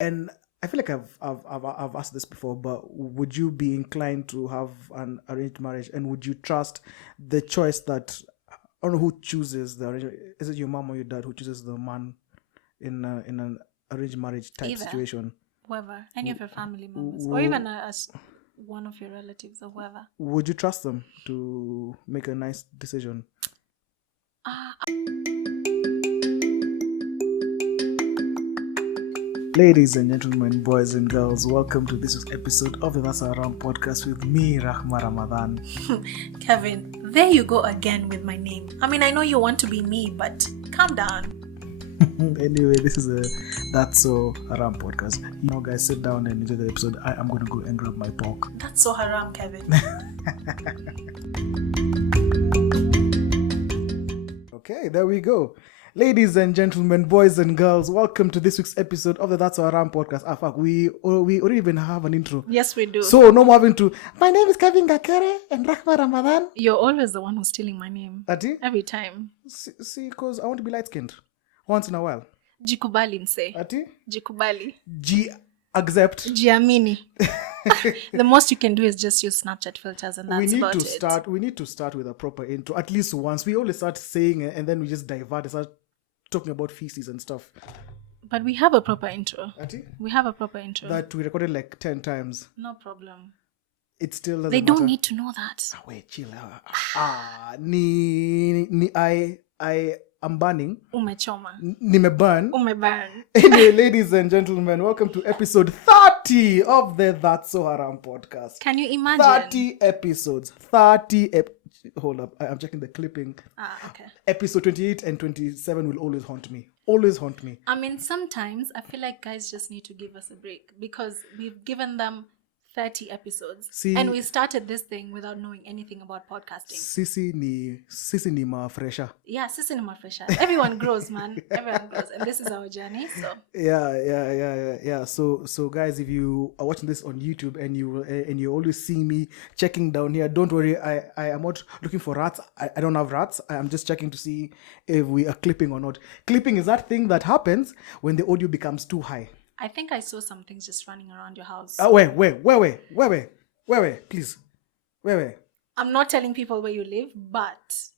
And I feel like I've asked this before, but would you be inclined to have an arranged marriage, and would you trust the choice that I don't know who chooses the arranged? Is it your mom or your dad who chooses the man in an arranged marriage type Either. situation? Whoever, any of your family members, or even as one of your relatives or whoever. Would you trust them to make a nice decision? Ladies and gentlemen, boys and girls, welcome to this week's episode of the That's Haraam podcast with me, Rahma Ramadan. Kevin, there you go again with my name. I mean, I know you want to be me, but calm down. Anyway, this is a That's So Haraam podcast. You know, guys, sit down and enjoy the episode. I am going to go and grab my pork. That's so haram, Kevin. Okay, there we go. Ladies and gentlemen, boys and girls, welcome to this week's episode of the That's So Haraam podcast. Fuck, we already even have an intro. Yes, we do. So, no more having to, my name is Kevin Gakere and Rahma Ramadan. You're always the one who's stealing my name. Ati? Every time. See, because I want to be light-skinned. Once in a while. Jikubali mse. Ati? Jikubali. Accept. Jiamini. The most you can do is just use Snapchat filters, and that's about it. We need to start with a proper intro at least once. We always start saying it and then we just divert and start talking about feces and stuff. But we have a proper intro. Ati? We have a proper intro. That we recorded like 10 times. No problem. It still doesn't They matter. don't need to know that. Wait, chill. I am burning. Umechoma. Nimeburn. Umeburn. Anyway, ladies and gentlemen, welcome to episode 30 of the That's So Haraam podcast. Can you imagine? 30 episodes. Hold up. I'm checking the clipping. Okay. Episode 28 and 27 will always haunt me. Always haunt me. I mean, sometimes I feel like guys just need to give us a break because we've given them 30 episodes. See, and we started this thing without knowing anything about podcasting. Sisi ni mafresha. Yeah, sisi ni mafresha. Everyone grows, man. Everyone grows. And this is our journey, so. Yeah. So guys, if you are watching this on YouTube and you always see me checking down here, don't worry. I am not looking for rats. I don't have rats. I am just checking to see if we are clipping or not. Clipping is that thing that happens when the audio becomes too high. I think I saw some things just running around your house. Wait, please. Wait. I'm not telling people where you live, but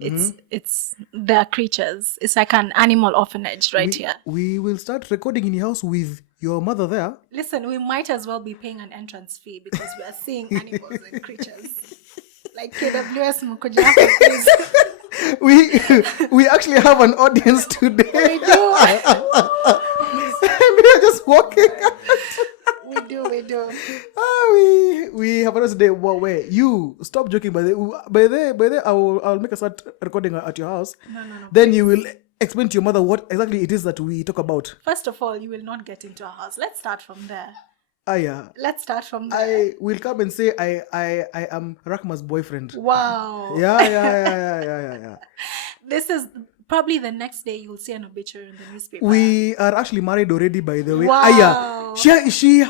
it's there are creatures. It's like an animal orphanage here. We will start recording in your house with your mother there. Listen, we might as well be paying an entrance fee because we are seeing animals and creatures. Like KWS Mukuja, please. We actually have an audience today. We do. We are just walking. We do. We have another day. Well, wait, you stop joking. By the I'll make a start recording at your house. No. Then you will explain to your mother what exactly it is that we talk about. First of all, you will not get into our house. Let's start from there. Yeah. Let's start from there. I will come and say I am Rahma's boyfriend. Wow. Yeah. This is probably the next day you'll see an obituary in the newspaper. We are actually married already, by the way. Wow. She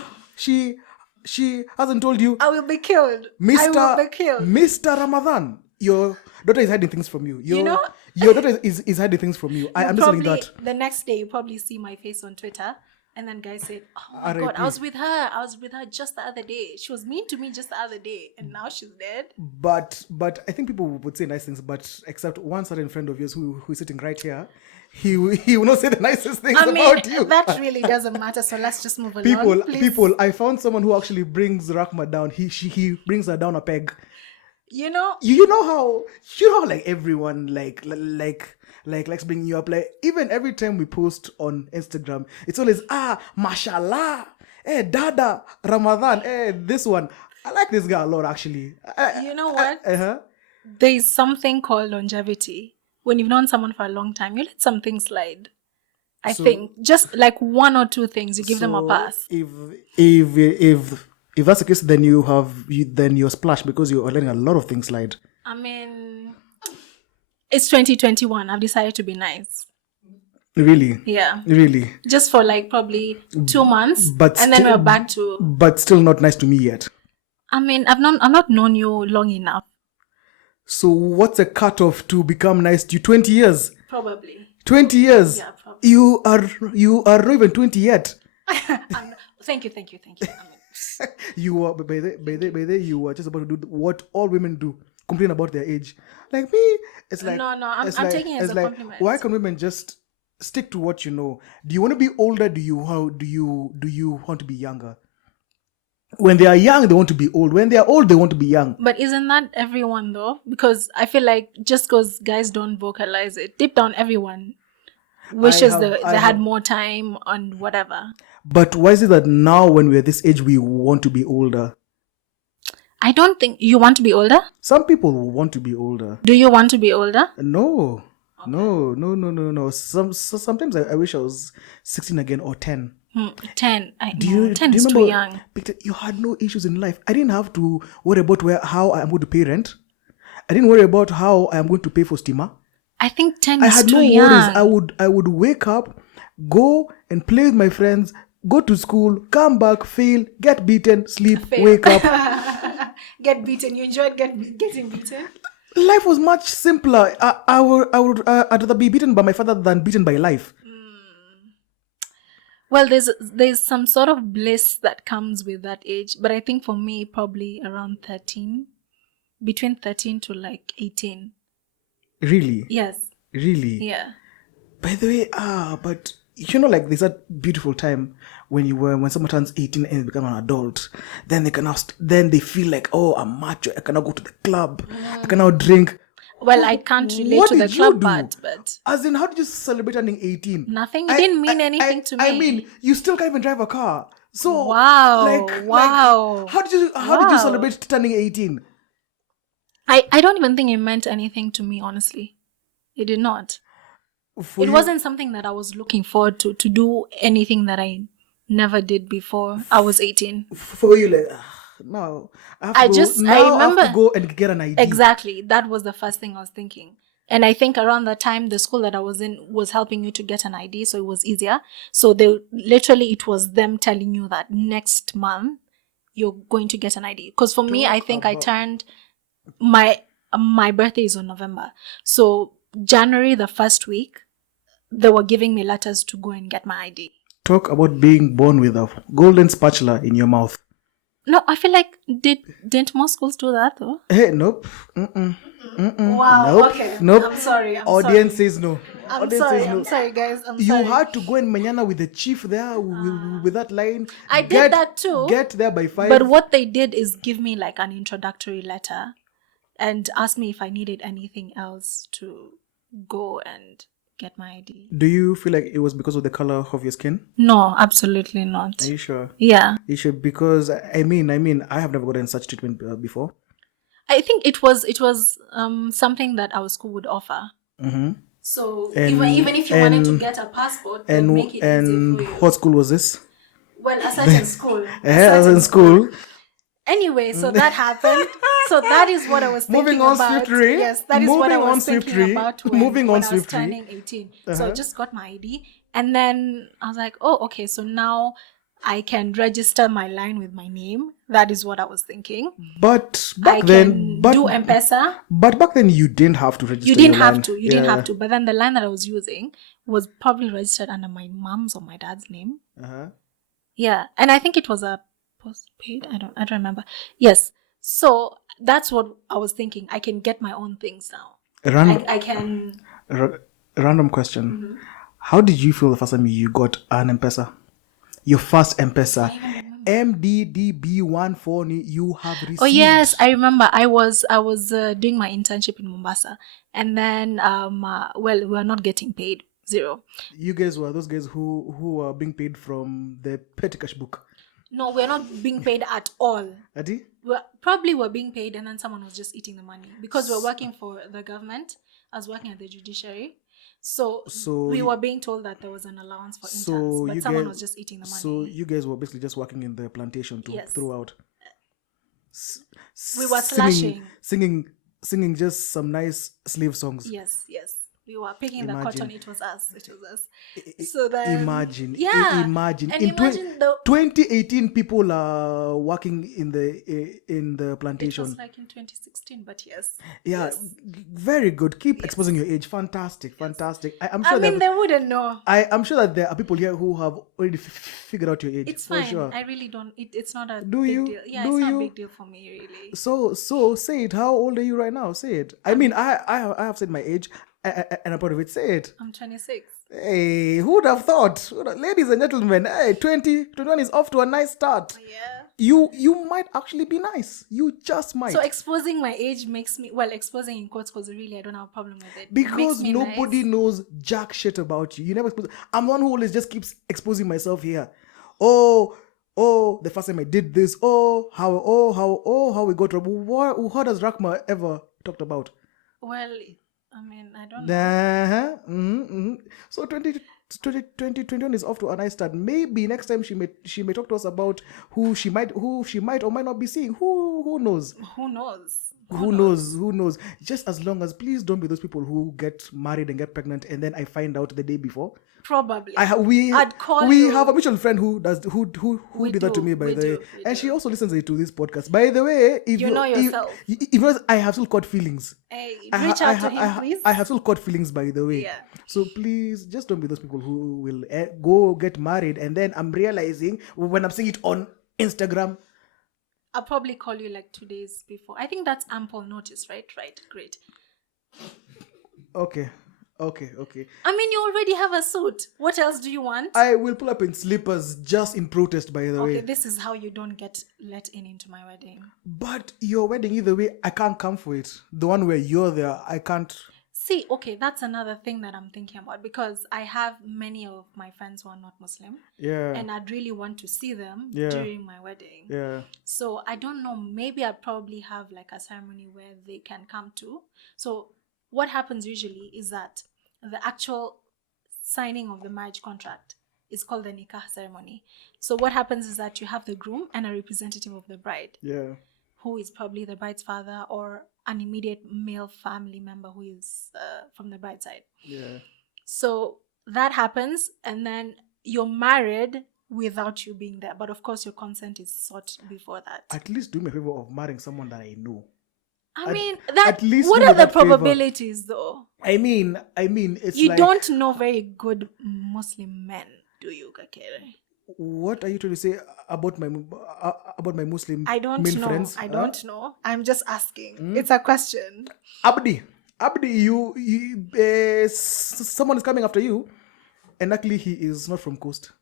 hasn't told you. I will be killed. I will be killed. Mr. Ramadan, your daughter is hiding things from you. Your daughter is hiding things from you. I'm just saying that. The next day you probably see my face on Twitter. And then guys said, oh my God, I was with her just the other day. She was mean to me just the other day. And now she's dead. But I think people would say nice things. But except one certain friend of yours who is sitting right here, he will not say the nicest things about you. That really doesn't matter. So let's just move along. People, I found someone who actually brings Rahma down. He brings her down a peg. You know how like everyone likes bringing you up. Like even every time we post on Instagram, it's always mashallah, dada Ramadan, this one. I like this guy a lot actually. You know what? There is something called longevity. When you've known someone for a long time, you let some things slide. I think just like one or two things, you give them a pass. If that's the case, then you're splashed because you're letting a lot of things slide. I mean, it's 2021. I've decided to be nice. Really? Yeah. Really? Just for like probably 2 months, then we're back to. But still not nice to me yet. I mean, I've not known you long enough. So what's a cutoff to become nice to you? 20 years? Probably. 20 years? Yeah, probably. You are not even 20 yet. Thank you. I mean, You were by the you were just about to do what all women do, complain about their age. Like me, it's like no, I'm taking it as a compliment. Why can women just stick to what you know? Do you want to be older? Do you want to be younger? When they are young, they want to be old. When they are old, they want to be young. But isn't that everyone though? Because I feel like just because guys don't vocalize it, deep down everyone wishes they had more time and whatever. But why is it that now when we're this age, we want to be older? I don't think you want to be older. Some people want to be older. Do you want to be older? No. Okay. No. Sometimes I wish I was 16 again or 10. 10. 10 is too young. Victor, you had no issues in life. I didn't have to worry about how I am going to pay rent. I didn't worry about how I am going to pay for steamer. I think 10 is too young. I had no worries. I would wake up, go and play with my friends, go to school, come back, fail, get beaten, sleep, wake up. Get beaten. You enjoyed getting beaten? Life was much simpler. I'd rather be beaten by my father than beaten by life. Well, there's some sort of bliss that comes with that age, but I think for me probably around 13, between 13 to like 18. Really? Yes. Really? Yeah. By the way, but you know, like there's that beautiful time when someone turns 18 and become an adult, then then they feel like, oh, I'm mature. I cannot go to the club. I cannot drink. Well, I can't relate to the club part, but as in, how did you celebrate turning 18? Nothing. It didn't mean anything to me. I mean, you still can't even drive a car. So wow. Like, how did you celebrate turning 18? I don't even think it meant anything to me, honestly. It did not. It wasn't something that I was looking forward to do anything that I never did before I was 18. For you, like, no, I remember, have to go and get an ID. Exactly. That was the first thing I was thinking. And I think around that time, the school that I was in was helping you to get an ID, so it was easier. So it was them telling you that next month you're going to get an ID. Because for me, I think I turned my birthday is on November. So January, the first week, they were giving me letters to go and get my ID. Talk about being born with a golden spatula in your mouth. No, I feel like didn't most schools do that though? Hey, nope. Wow. Nope. Okay. Nope. I'm sorry. Audience says no. I'm sorry, guys. You had to go in Manana with the chief there with that line. I did that too. Get there by 5. But what they did is give me like an introductory letter and ask me if I needed anything else to go and get my ID. Do you feel like it was because of the color of your skin? No, absolutely not. Are you sure? Yeah. You sure? Because I mean, I have never gotten such treatment before. I think it was something that our school would offer. Mm-hmm. So even if you wanted to get a passport, they'll make it easy for you. What school was this? Well, a certain school. A certain school. Anyway, so that happened. So that is what I was thinking about. Moving on swiftly. Yes, that is what I was thinking about when I was turning 18. So I just got my ID. And then I was like, oh, okay, so now I can register my line with my name. That is what I was thinking. But back then... do M-Pesa. But back then you didn't have to register. You didn't have to. You didn't have to. But then the line that I was using was probably registered under my mom's or my dad's name. Uh-huh. Yeah. And I think it was a postpaid. I don't remember. Yes. So that's what I was thinking. I can get my own things now. I can. Random question. Mm-hmm. How did you feel the first time you got an M-Pesa? Your first M-Pesa. MDDB14 you have received. Oh yes, I remember. I was doing my internship in Mombasa, and then we were not getting paid. 0. You guys were those guys who were being paid from the petty cash book. No, we're not being paid at all. Adi? We're being paid, and then someone was just eating the money because we're working for the government. I was working at the judiciary. So we were being told that there was an allowance for interns, but someone was just eating the money. So you guys were basically just working in the plantation throughout. We were slashing. Singing just some nice slave songs. Yes. We were picking the cotton. It was us. So then, imagine. And imagine the 2018 people are working in the plantation. It was like in 2016, but yes. Yeah, yes. Very good. Keep exposing your age. Fantastic. I'm sure. They wouldn't know. I'm sure that there are people here who have already figured out your age. It's fine. Sure. I really don't. It's not a big deal. Yeah, it's not a big deal for me, really. So say it. How old are you right now? Say it. I mean, I have said my age, and I'm proud of it. Say it. I'm 26. Hey, who would have thought? Ladies and gentlemen, 2021 is off to a nice start. Yeah. You might actually be nice. You just might. So exposing my age makes me, exposing in quotes, because really I don't have a problem with it. Because nobody knows jack shit about you. You never expose. I'm the one who always just keeps exposing myself here. Oh, the first time I did this. How we got trouble. What has Rahma ever talked about? Well, I mean, I don't know. So 2021 is off to a nice start. Maybe next time she may talk to us about who she might or might not be seeing. Who knows? Who knows? Just as long as, please don't be those people who get married and get pregnant and then I find out the day before. Probably. I'd call we you. Have a mutual friend who did that to me, by the way. And she also listens to this podcast. By the way, if you know yourself. If I have still caught feelings. Hey, reach out to him, please. I have still caught feelings, by the way. Yeah. So please, just don't be those people who will go get married and then I'm realizing when I'm seeing it on Instagram. I'll probably call you like 2 days before. I think that's ample notice, right? Right, great. Okay. I mean, you already have a suit. What else do you want? I will pull up in slippers just in protest, by the way. Okay, this is how you don't get let into my wedding. But your wedding, either way, I can't come for it. The one where you're there, I can't. See, okay, that's another thing that I'm thinking about, because I have many of my friends who are not Muslim. Yeah. And I'd really want to see them during my wedding. Yeah. So I don't know, maybe I'd probably have like a ceremony where they can come to. So what happens usually is that the actual signing of the marriage contract is called the nikah ceremony. So what happens is that you have the groom and a representative of the bride. Yeah. Who is probably the bride's father or an immediate male family member who is from the bride's side. Yeah. So that happens, and then you're married without you being there. But of course, your consent is sought before that. At least do me a favor of marrying someone that I know. At least what are the probabilities, though? I mean, it's you don't know very good Muslim men, do you, Kakere? What are you trying to say about my Muslim friends? I don't know. I'm just asking. It's a question. Abdi, someone is coming after you, and luckily he is not from coast.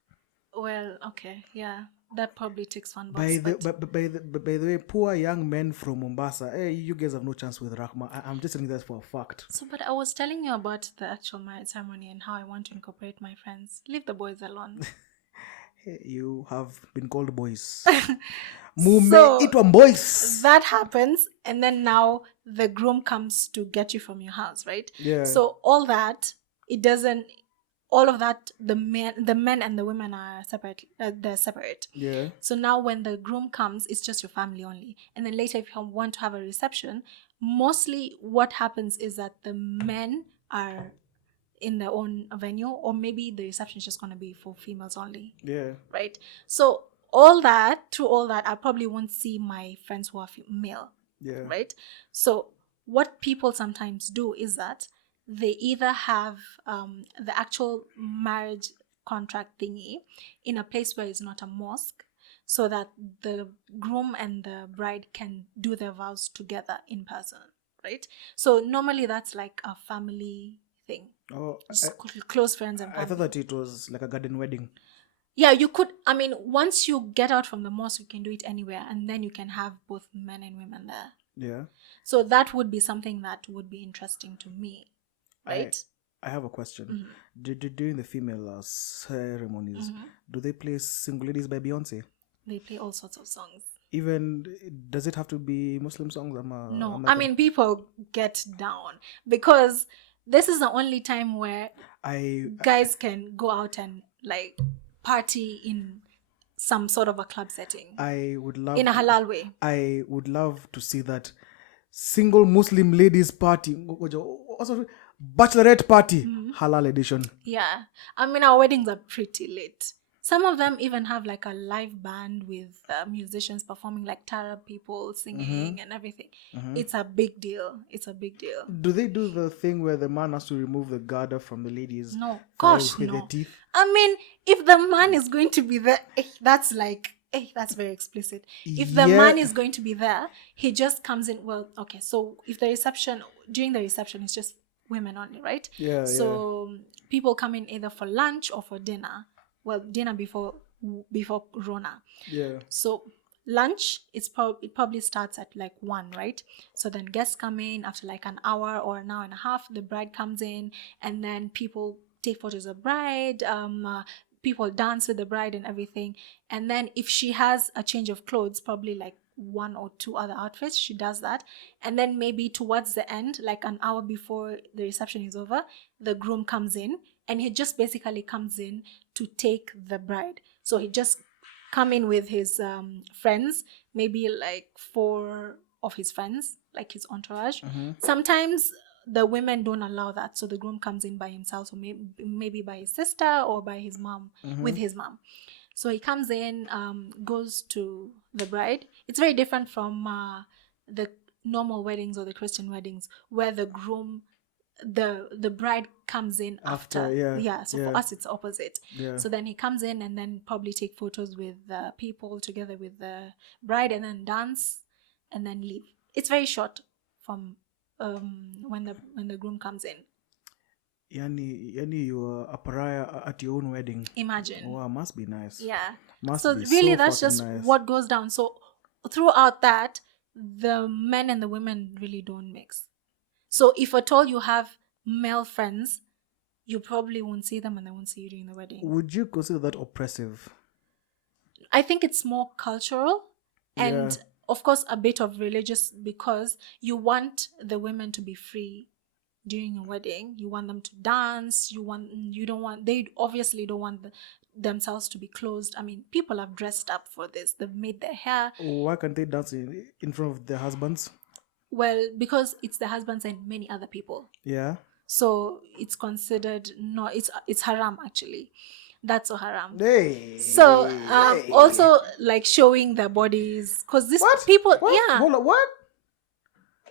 Well, okay, yeah. That probably takes one bus. By the way, poor young men from Mombasa, you guys have no chance with Rahma. I'm just saying that for a fact. So, but I was telling you about the actual marriage ceremony and how I want to incorporate my friends. Leave the boys alone. You have been called boys. Boys. That happens, and then now the groom comes to get you from your house, right? Yeah. So all that, it doesn't. All of that, the men and the women are separate. They're separate. Yeah. So now when the groom comes, it's just your family only. And then later, if you want to have a reception, mostly what happens is that the men are in their own venue, or maybe the reception is just going to be for females only. Yeah. Right? So through all that, I probably won't see my friends who are male. Yeah. Right? So what people sometimes do is that they either have the actual marriage contract thingy in a place where it's not a mosque, so that the groom and the bride can do their vows together in person, right? So normally that's like a family thing. Oh, close friends and family. I thought that it was like a garden wedding. Yeah, you could. I mean, once you get out from the mosque, you can do it anywhere, and then you can have both men and women there. Yeah. So that would be something that would be interesting to me. Right. I have a question. Mm-hmm. During the female ceremonies, do they play Single Ladies by Beyonce? They play all sorts of songs. Even, does it have to be Muslim songs? No, I mean, people get down, because this is the only time where guys can go out and like party in some sort of a club setting. I would love in a halal way. I would love to see that single Muslim ladies party. Also, Bachelorette party, halal edition. Yeah. I mean, our weddings are pretty lit. Some of them even have like a live band with musicians performing, like Tarab people singing and everything. It's a big deal. It's a big deal. Do they do the thing where the man has to remove the garter from the ladies? No. Gosh, with no. the teeth? I mean, if the man is going to be there, that's like, that's very explicit. If the man is going to be there, he just comes in. Well, okay, so if during the reception, it's just women only, right? Yeah. So people come in either for lunch or for dinner. Well, dinner before Rona. Yeah. So lunch, it probably starts at like 1, right? So then guests come in after like an hour or an hour and a half. The bride comes in, and then people take photos of bride. People dance with the bride and everything. And then if she has a change of clothes, probably like 1 or 2 other outfits, she does that. And then maybe towards the end, like an hour before the reception is over, the groom comes in, and he just basically comes in to take the bride. So he just come in with his friends, maybe like 4 of his friends, like his entourage. Sometimes the women don't allow that, so the groom comes in by himself, or maybe by his sister or by his mom, with his mom. So he comes in, goes to the bride. It's very different from the normal weddings or the Christian weddings, where the groom, the bride comes in after. For us it's opposite. So then he comes in and then probably take photos with the people together with the bride, and then dance and then leave. It's very short from when the groom comes in. Yani you are a pariah at your own wedding. Imagine. Wow, must be nice. Yeah. Must so be really so that's just nice. what goes down. So throughout that, the men and the women really don't mix. So if at all you have male friends, you probably won't see them and they won't see you during the wedding. Would you consider that oppressive? I think it's more cultural and of course a bit of religious, because you want the women to be free during a wedding. You want them to dance. They obviously don't want themselves to be closed. I mean, people have dressed up for this. They've made their hair. Why can't they dance in front of their husbands? Well, because it's the husbands and many other people. Yeah. So it's considered, no, it's haram actually. That's so haram. Hey. So also like showing their bodies, because this people, yeah. Hold on, what?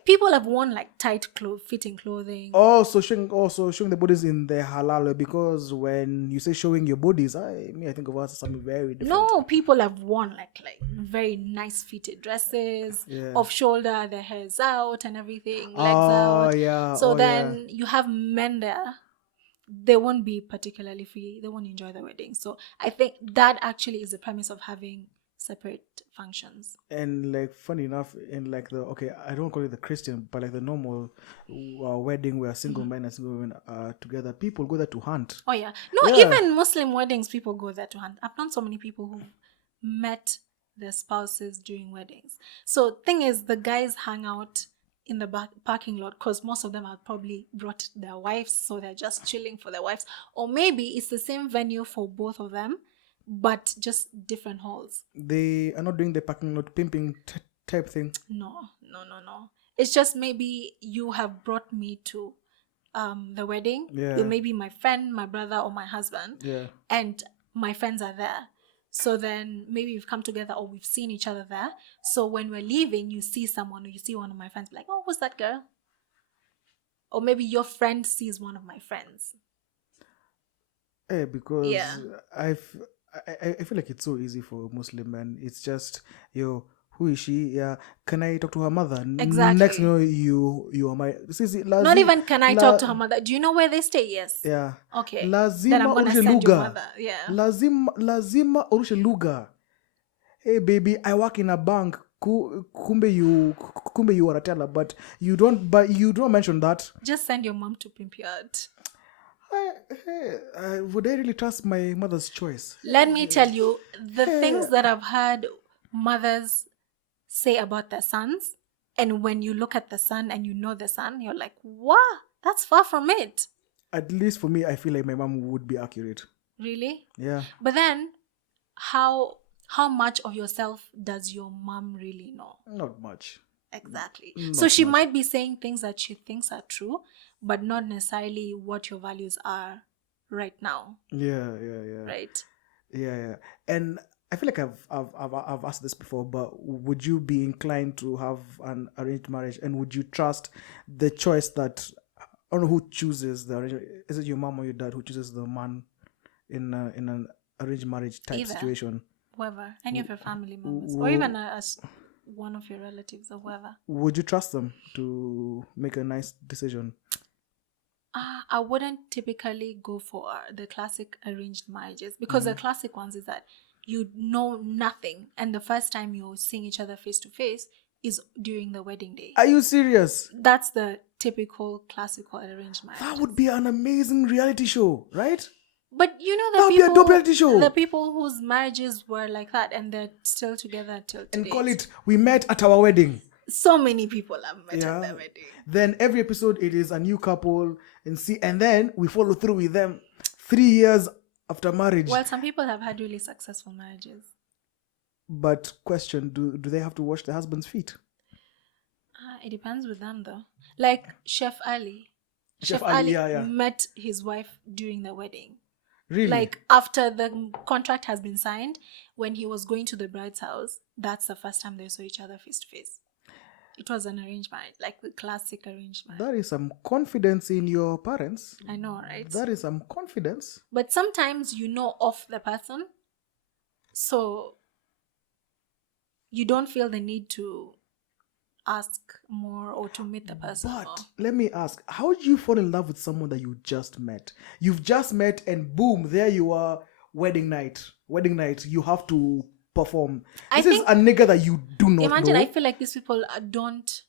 People have worn like tight fitting clothing. Oh, so showing the bodies in the halal, because when you say showing your bodies, I think of us as something very different. No, people have worn like very nice fitted dresses, off shoulder, their hair's out and everything, legs out. Yeah. So then you have men there. They won't be particularly free. They won't enjoy the wedding. So I think that actually is the premise of having separate functions. And like funny enough, in like I don't call it the Christian, but like the normal wedding where single men and single women are together, people go there to hunt. Oh yeah. No, even Muslim weddings, people go there to hunt. I've known so many people who met their spouses during weddings. So thing is, the guys hang out in the parking lot, because most of them have probably brought their wives, so they're just chilling for their wives. Or maybe it's the same venue for both of them, but just different halls. They are not doing the parking lot pimping type thing. No. It's just maybe you have brought me to the wedding. Yeah. Maybe my friend, my brother, or my husband. Yeah. And my friends are there. So then maybe we've come together or we've seen each other there. So when we're leaving, you see someone, or you see one of my friends, like, oh, who's that girl? Or maybe your friend sees one of my friends. Because I feel like it's so easy for a Muslim man. It's just, who is she? Yeah, can I talk to her mother? Exactly. Next, you are my. Not even can I talk to her mother. Do you know where they stay? Yes. Yeah. Okay. Lazima then I'm gonna send your mother. Yeah. Lazima urushe lugha. Hey baby, I work in a bank. Kumbe you are a teller, but you don't mention that. Just send your mom to pimp yard. Would I really trust my mother's choice? Let me tell you, the things that I've heard mothers say about their sons, and when you look at the son and you know the son, you're like, wow, that's far from it. At least for me, I feel like my mom would be accurate. Really? Yeah. But then, how much of yourself does your mom really know? Not much. Exactly. Not So she much. might be saying things that she thinks are true, but not necessarily what your values are right now. Yeah. Right? Yeah. And I feel like I've asked this before, but would you be inclined to have an arranged marriage, and would you trust the choice that, I don't know who chooses the arranged, is it your mom or your dad who chooses the man in an arranged marriage type Either. situation? Whoever, any of your family members, or even as one of your relatives or whoever. Would you trust them to make a nice decision? I wouldn't typically go for the classic arranged marriages, because the classic ones is that you know nothing, and the first time you're seeing each other face to face is during the wedding day. Are you serious? That's the typical classical arranged marriage. That would be an amazing reality show, right? But you know That would be a dope reality show. the people whose marriages were like that and they're still together till today. And call it, we met at our wedding. So many people have met at their wedding. Then every episode it is a new couple, and then we follow through with them 3 years after marriage. Well, some people have had really successful marriages. But question, do they have to wash their husband's feet? It depends with them though. Like Chef Ali. Chef Ali, yeah. met his wife during the wedding. Really? Like after the contract has been signed, when he was going to the bride's house, that's the first time they saw each other face to face. It was an arranged marriage, like the classic arranged marriage. That is some confidence in your parents. I know, right? That is some confidence. But sometimes you know of the person, so you don't feel the need to ask more or to meet the person. But let me ask, how did you fall in love with someone that you just met? You've just met and boom, there you are, wedding night. You have to perform. This is a nigga that you do not imagine know. I feel like these people don't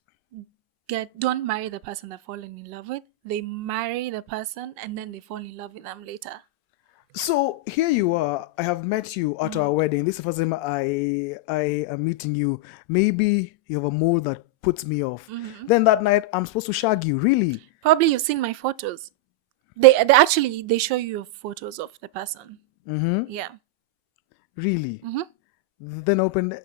marry the person they're falling in love with. They marry the person and then they fall in love with them later. So here you are. I have met you at our wedding. This is the first time I am meeting you. Maybe you have a mole that puts me off. Then that night I'm supposed to shag you. Really? Probably you've seen my photos. They show you photos of the person. Yeah. Really? Then open,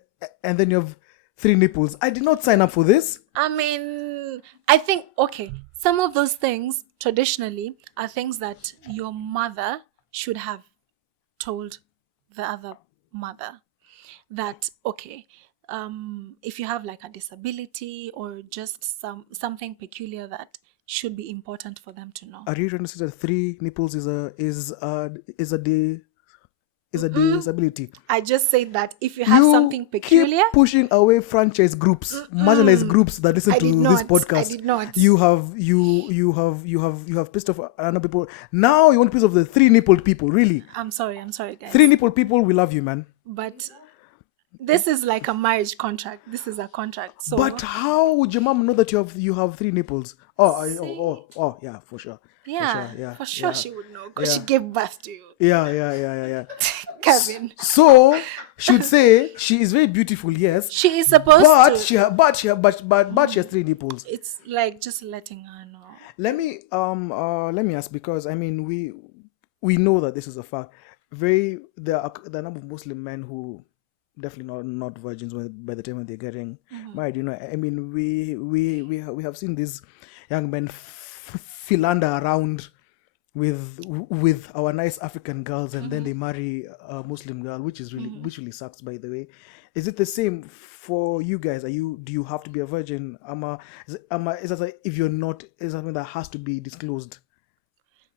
and then you have 3 nipples. I did not sign up for this. I mean, I think, okay, some of those things traditionally are things that your mother should have told the other mother. That, okay, if you have like a disability or just something peculiar that should be important for them to know. Are you trying to say that 3 nipples is a disability? I just say that if you have something peculiar, keep pushing away franchise groups, marginalized groups that listen to this podcast. I did not. You have pissed off other people. Now you want to piss off the 3 nippled people. Really? I'm sorry, guys. 3 nippled people, we love you, man. But this is like a marriage contract. This is a contract. So. But how would your mom know that you have 3 nipples? Oh, yeah, for sure. Yeah, for sure she would know because she gave birth to you. Yeah. Kevin. So she'd say she is very beautiful. Yes, she is supposed to. But she has 3 nipples. It's like just letting her know. Let me ask, because I mean we know that this is a fact. There are a number of Muslim men who definitely not virgins by the time when they're getting married. You know, I mean we have seen these young men philander around with our nice African girls, and then they marry a Muslim girl, which really sucks, by the way. Is it the same for you guys? Do you have to be a virgin? Is that if you're not, is something that has to be disclosed?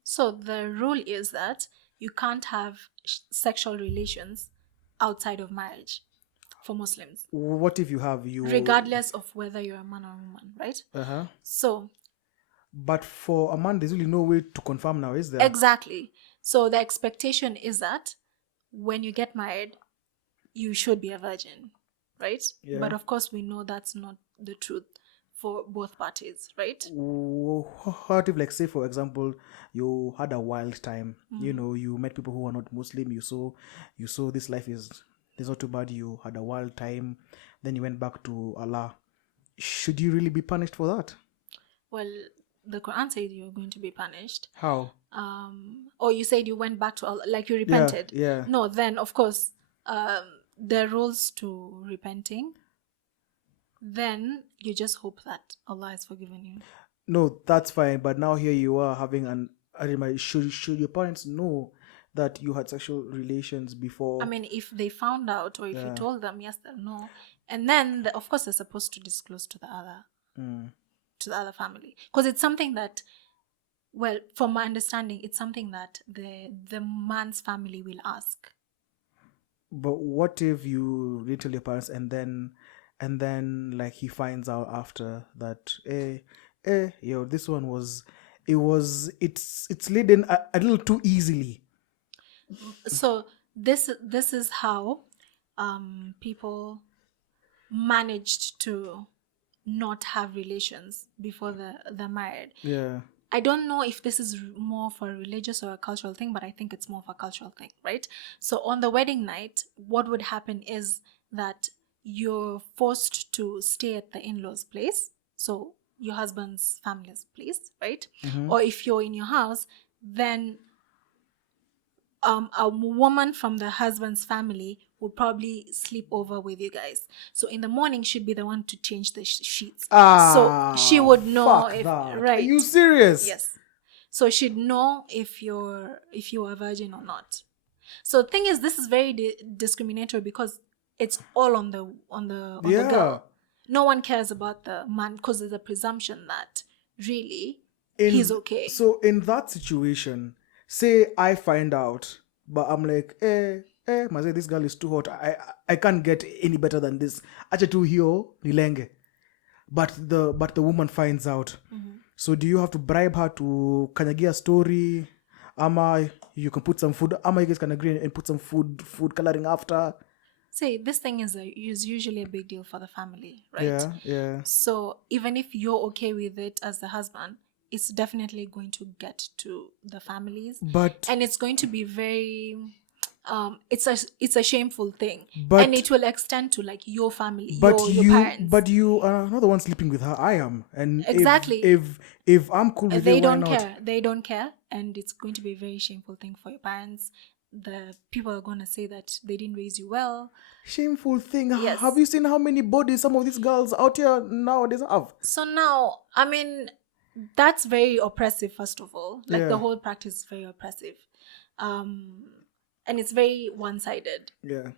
So the rule is that you can't have sexual relations outside of marriage for Muslims. What if you have regardless of whether you're a man or a woman, right? So. But for a man, there's really no way to confirm now, is there? Exactly. So the expectation is that when you get married, you should be a virgin, right? Yeah. But of course, we know that's not the truth for both parties, right? What if, like, say, for example, you had a wild time, you know, you met people who are not Muslim, you saw this life is not too bad, you had a wild time, then you went back to Allah. Should you really be punished for that? Well, the Quran said you're going to be punished. How? Or you said you went back to Allah, like you repented. Yeah. No, then of course, there are rules to repenting. then you just hope that Allah has forgiven you. No, that's fine. But now here you are having an argument. Should your parents know that you had sexual relations before? I mean, if they found out, or if you told them, yes, they'll know. And then, of course, they're supposed to disclose to the other family, because it's something that, well, from my understanding, it's something that the man's family will ask. But what if you didn't tell your parents and then like he finds out after that, yo, this one it's leading a little too easily. So this is how people managed to not have relations before they're married. Yeah. I don't know if this is more of a religious or a cultural thing, but I think it's more of a cultural thing, right? So on the wedding night, what would happen is that you're forced to stay at the in-laws' place, so your husband's family's place, right? Or if you're in your house, then a woman from the husband's family would probably sleep over with you guys. So in the morning, she'd be the one to change the sheets. So she would know if that. right. Are you serious? Yes. So she'd know if you are a virgin or not. So the thing is, this is very discriminatory because it's all on the girl. No one cares about the man because there's a presumption that really he's okay. So in that situation, say I find out, but I'm like, Maze, this girl is too hot. I can't get any better than this. Acha tu hiyo nilenge. But the woman finds out. So do you have to bribe her to kanyagia story? Ama you can put some food. Ama you guys can agree and put some food coloring after. See, this thing is usually a big deal for the family, right? Yeah. So even if you're okay with it as the husband, it's definitely going to get to the families, and it's going to be very it's a shameful thing, and it will extend to like your family, your parents. But you are not the one sleeping with her. I am, and exactly. If I'm cool with they don't care. They don't care, and it's going to be a very shameful thing for your parents. The people are going to say that they didn't raise you well. Shameful thing. Yes. Have you seen how many bodies some of these girls out here nowadays have? So now, I mean, that's very oppressive, first of all. Like the whole practice is very oppressive. And it's very one-sided. Yeah.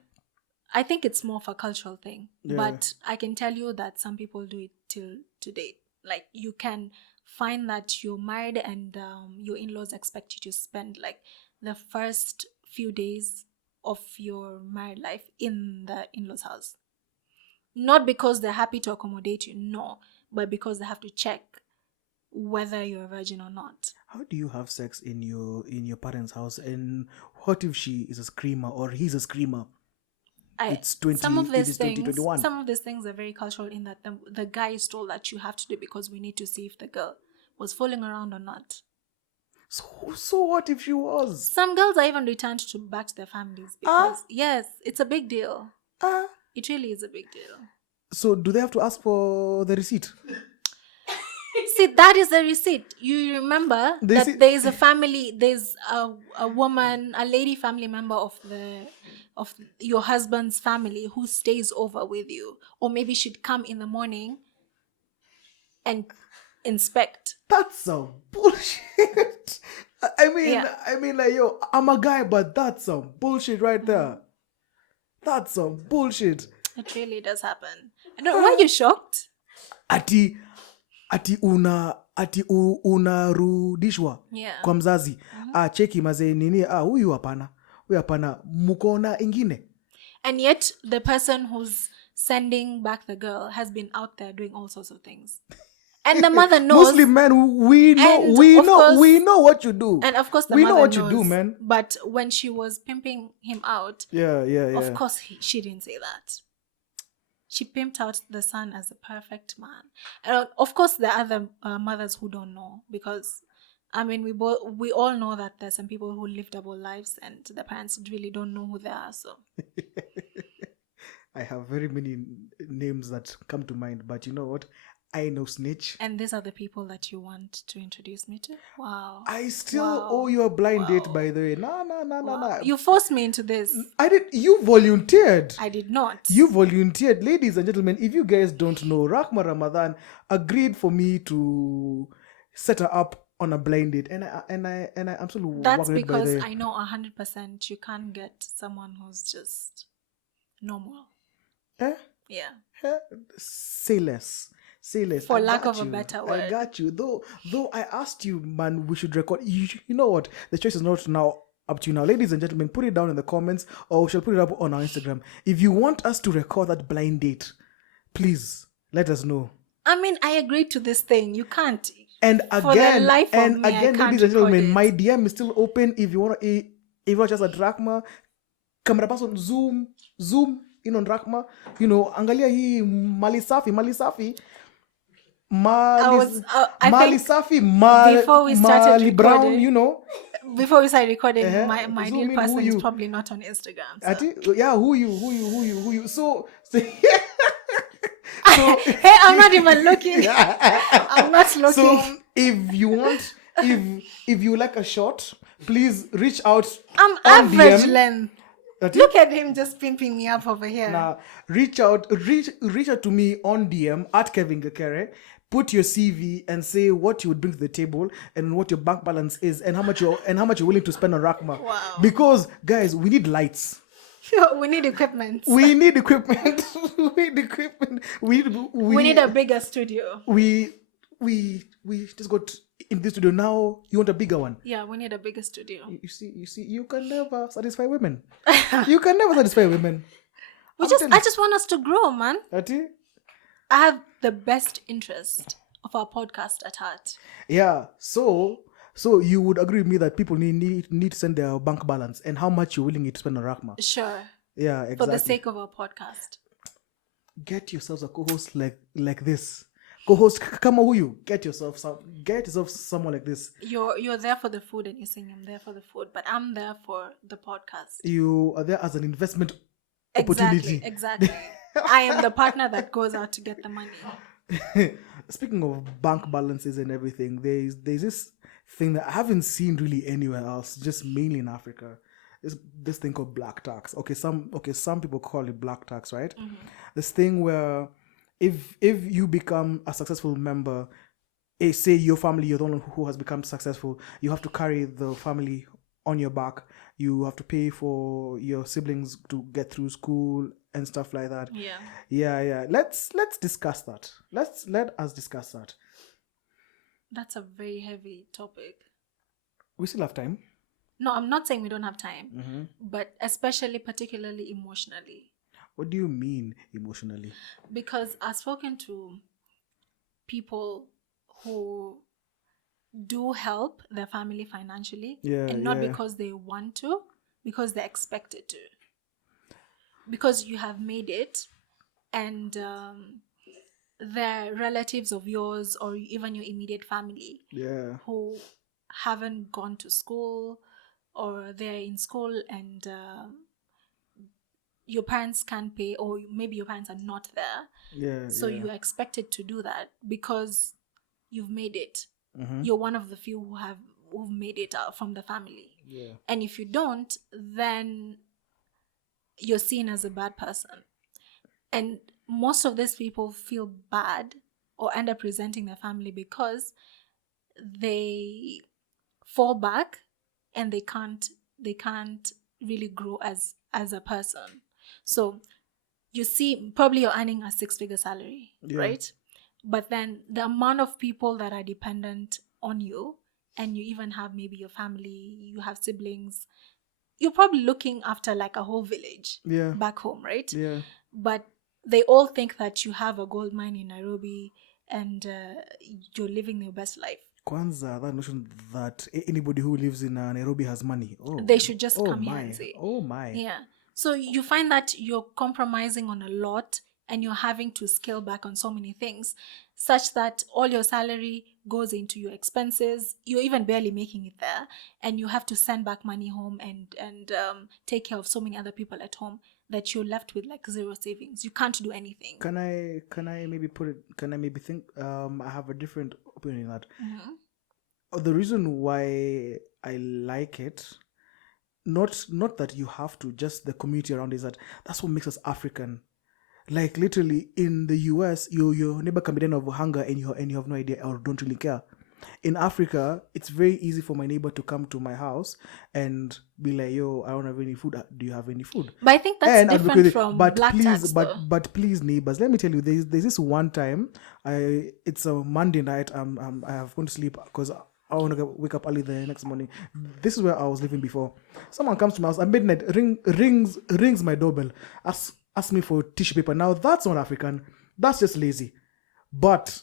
I think it's more of a cultural thing. Yeah. But I can tell you that some people do it till today. Like you can find that you're married and your in-laws expect you to spend like the first few days of your married life in the in-laws' house. Not because they're happy to accommodate you, no, but because they have to check whether you're a virgin or not. How do you have sex in your parents' house? And what if she is a screamer or he's a screamer? It's 2021. Some of these things are very cultural in that the guy is told that you have to do because we need to see if the girl was fooling around or not. So what if she was? Some girls are even returned back to their families because yes, it's a big deal. It really is a big deal. So do they have to ask for the receipt? See, that is the receipt. You remember that there is a family, there's a woman, a lady family member of your husband's family who stays over with you, or maybe she'd come in the morning and inspect. That's some bullshit. I mean, like, yo, I'm a guy, but that's some bullshit right there. That's some bullshit. It really does happen. Why are you shocked? Ati unarudishwa kwa mzazi. Cheki maze nini, huyu hapana mukona ingine. And yet the person who's sending back the girl has been out there doing all sorts of things. And the mother knows. Muslim men, we know what you do. And of course the mother knows. We know what you do, man. But when she was pimping him out, of course she didn't say that. She pimped out the son as a perfect man. And of course, there are other mothers who don't know because, I mean, we all know that there's some people who live double lives and the parents really don't know who they are. So, I have very many names that come to mind, but you know what? I ain't no snitch. And these are the people that you want to introduce me to? Wow. I still owe you a blind date, by the way. No. You forced me into this. I did. You volunteered. I did not. You volunteered. Ladies and gentlemen, if you guys don't know, Rahma Ramadan agreed for me to set her up on a blind date. And I absolutely. That's because I know 100% you can't get someone who's just normal. Yeah. Say less. For lack of a better word. I got you. Though I asked you, man, we should record. You know what? The choice is not now up to you now. Ladies and gentlemen, put it down in the comments or we shall put it up on our Instagram. If you want us to record that blind date, please let us know. I mean, I agreed to this thing. You can't. And again, ladies and gentlemen, it. my DM is still open. If you want to just at Rahma, camera person, zoom in on Rahma. You know, angalia hii mali safi. Mali Safi, Mali Brown, you know. Before we start recording, my dear person is probably not on Instagram. So. Yeah, who you? So hey, I'm not even looking. I'm not looking. So if you want, if you like a shot, please reach out. I'm average length. Look at him just pimping me up over here. Now, reach out to me on DM at Kevin Gekere. Put your CV and say what you would bring to the table and what your bank balance is and how much you're willing to spend on Rahma. Wow. Because guys, we need lights. We need equipment. We need equipment. We need a bigger studio. We just got in this studio now. You want a bigger one? Yeah, we need a bigger studio. You see, you can never satisfy women. You can never satisfy women. I just want us to grow, man. I have the best interest of our podcast at heart. Yeah, so you would agree with me that people need to send their bank balance and how much you're willing to spend on Rahma. Sure. Yeah, exactly. For the sake of our podcast. Get yourselves a co-host like this. Co-host kama huyu. Get yourself someone like this. You're there for the food and you're saying I'm there for the food, but I'm there for the podcast. You are there as an investment opportunity. Exactly. I am the partner that goes out to get the money. Speaking of bank balances and everything, there's this thing that I haven't seen really anywhere else, just mainly in Africa. This thing called black tax. Some people call it black tax, right? Mm-hmm. This thing where if you become a successful member, say your family, you're the one who has become successful, you have to carry the family on your back. You have to pay for your siblings to get through school and stuff like that. Yeah. Let's discuss that. Let us discuss that. That's a very heavy topic. We still have time. No, I'm not saying we don't have time, but particularly emotionally. What do you mean emotionally? Because I've spoken to people who do help their family financially, and not because they want to, because they're expected to. Because you have made it, and they're relatives of yours or even your immediate family who haven't gone to school or they're in school and your parents can't pay, or maybe your parents are not there. So you're expected to do that because you've made it. Mm-hmm. You're one of the few who've made it out from the family. And if you don't, then you're seen as a bad person. And most of these people feel bad or end up resenting their family because they fall back and they can't really grow as a person. So you see, probably you're earning a 6-figure salary, right? But then the amount of people that are dependent on you, and you even have maybe your family, you have siblings, you're probably looking after like a whole village back home, right? But they all think that you have a gold mine in Nairobi and you're living your best life. Kwanza, that notion that anybody who lives in Nairobi has money. They should just come here and say. Oh my. Yeah. So you find that you're compromising on a lot and you're having to scale back on so many things such that all your salary goes into your expenses. You're even barely making it there, and you have to send back money home and take care of so many other people at home. that you're left with like zero savings. You can't do anything. Can I maybe think I have a different opinion on that. The reason why I like it, not that you have to, just the community around, is that's what makes us African. Like literally in the US, your neighbor can be dying of hunger and you have no idea or don't really care. In Africa, it's very easy for my neighbor to come to my house and be like, "Yo, I don't have any food. Do you have any food?" But I think that's different from black tax, but please, neighbors, let me tell you, there's this one time. It's a Monday night. I have gone to sleep because I want to wake up early the next morning. This is where I was living before. Someone comes to my house at midnight, rings my doorbell, ask me for tissue paper. Now that's not African. That's just lazy. But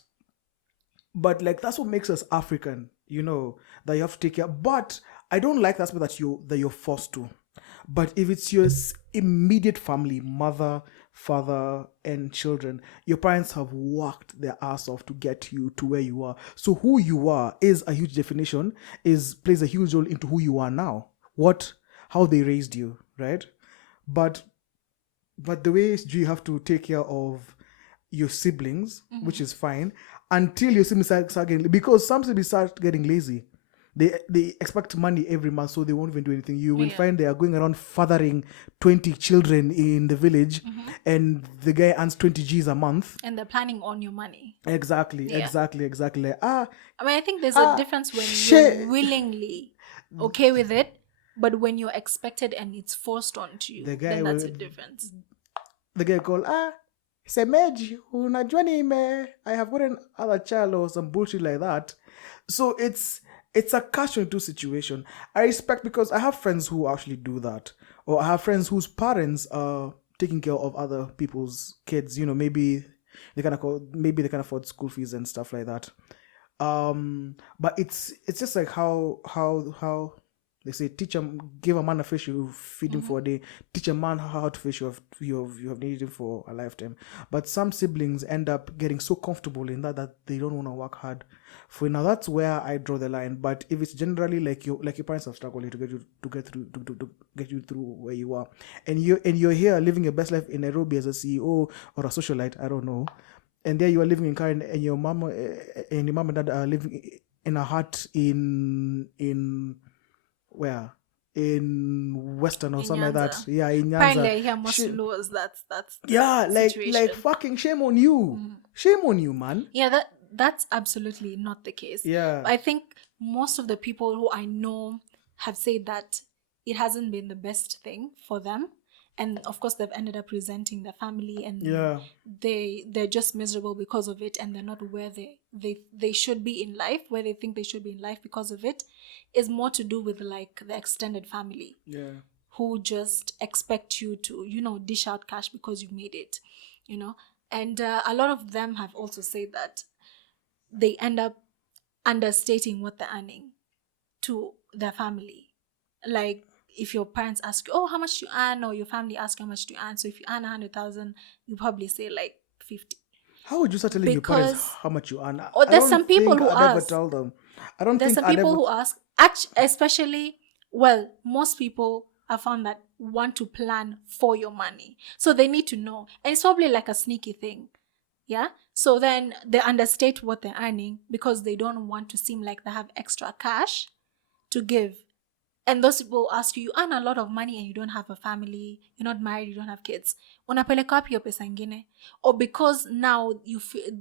like that's what makes us African, that you have to take care. But I don't like that aspect that you're forced to. But if it's your immediate family, mother, father, and children, your parents have worked their ass off to get you to where you are. So who you are is a huge definition, plays a huge role into who you are now. How they raised you, right? But the way you have to take care of your siblings, which is fine, until your siblings start getting, because some siblings start getting lazy. They expect money every month, so they won't even do anything. You will find they are going around fathering 20 children in the village, and the guy earns 20 G's a month. And they're planning on your money. Exactly. I think there's a difference when you're willingly okay with it, but when you're expected and it's forced onto you, then that's a difference. The guy called, Semeji, unajua I have got another child or some bullshit like that. So it's a catch-22 situation. I respect, because I have friends who actually do that. Or I have friends whose parents are taking care of other people's kids. Maybe they can afford school fees and stuff like that. But it's just like how they say, give a man a fish, you feed him for a day. Teach a man how to fish, you have needed him for a lifetime. But some siblings end up getting so comfortable in that they don't want to work hard. Now that's where I draw the line. But if it's generally like your parents have struggled to get you through where you are, and you're here living your best life in Nairobi as a CEO or a socialite, I don't know, and there you are living in Karen, and your mom and dad are living in a hut in where? In Western or something like that. Yeah, in Nyanza. Apparently I hear most laws that's like fucking shame on you. Shame on you, man. Yeah, that's absolutely not the case. Yeah. I think most of the people who I know have said that it hasn't been the best thing for them. And of course, they've ended up resenting their family, and they're just miserable because of it, and they're not where they should be in life, where they think they should be in life because of it. Is more to do with like the extended family, who just expect you to, dish out cash because you made it, And a lot of them have also said that they end up understating what they're earning to their family, like. If your parents ask you, how much do you earn, or your family asks you how much do you earn, so if you earn 100,000, you probably say like 50. How would you start telling your parents how much you earn? Or there's some people who ask. Never tell them. I don't there's think some people who ask. Actually, especially, most people have found that want to plan for your money, so they need to know, and it's probably like a sneaky thing. Yeah. So then they understate what they're earning because they don't want to seem like they have extra cash to give. And those people ask you earn a lot of money and you don't have a family, you're not married, you don't have kids. Unapeleka wapi hiyo pesa ingine? Or because now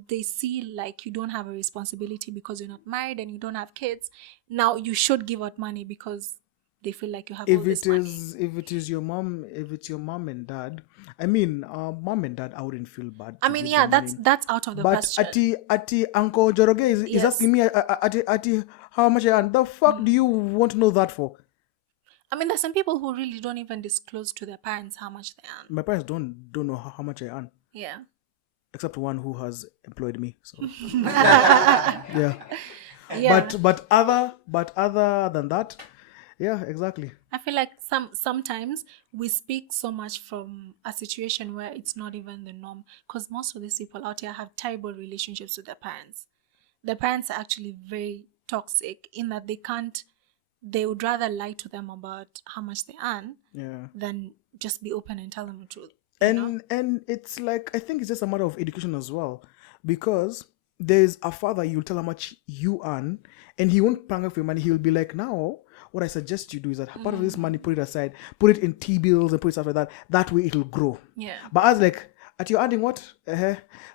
they see like you don't have a responsibility because you're not married and you don't have kids. Now you should give out money because they feel like you have all this money. If it's your mom and dad, mom and dad, I wouldn't feel bad. That's out of the question. But ati Uncle Joroge is asking me ati how much I earn. The fuck do you want to know that for? There's some people who really don't even disclose to their parents how much they earn. My parents don't know how much I earn. Yeah. Except one who has employed me. So yeah. But other than that, yeah, exactly. I feel like sometimes we speak so much from a situation where it's not even the norm, because most of these people out here have terrible relationships with their parents. Their parents are actually very toxic in that they can't they would rather lie to them about how much they earn Yeah. than just be open and tell them the truth. And it's like, I think it's just a matter of education as well, because there's a father, you'll tell how much you earn, and he won't pang up for your money. He'll be like, now what I suggest you do is that part of this money, put it aside, put it in T-bills and put stuff like that. That way it'll grow. Yeah. But as like, at you're earning what?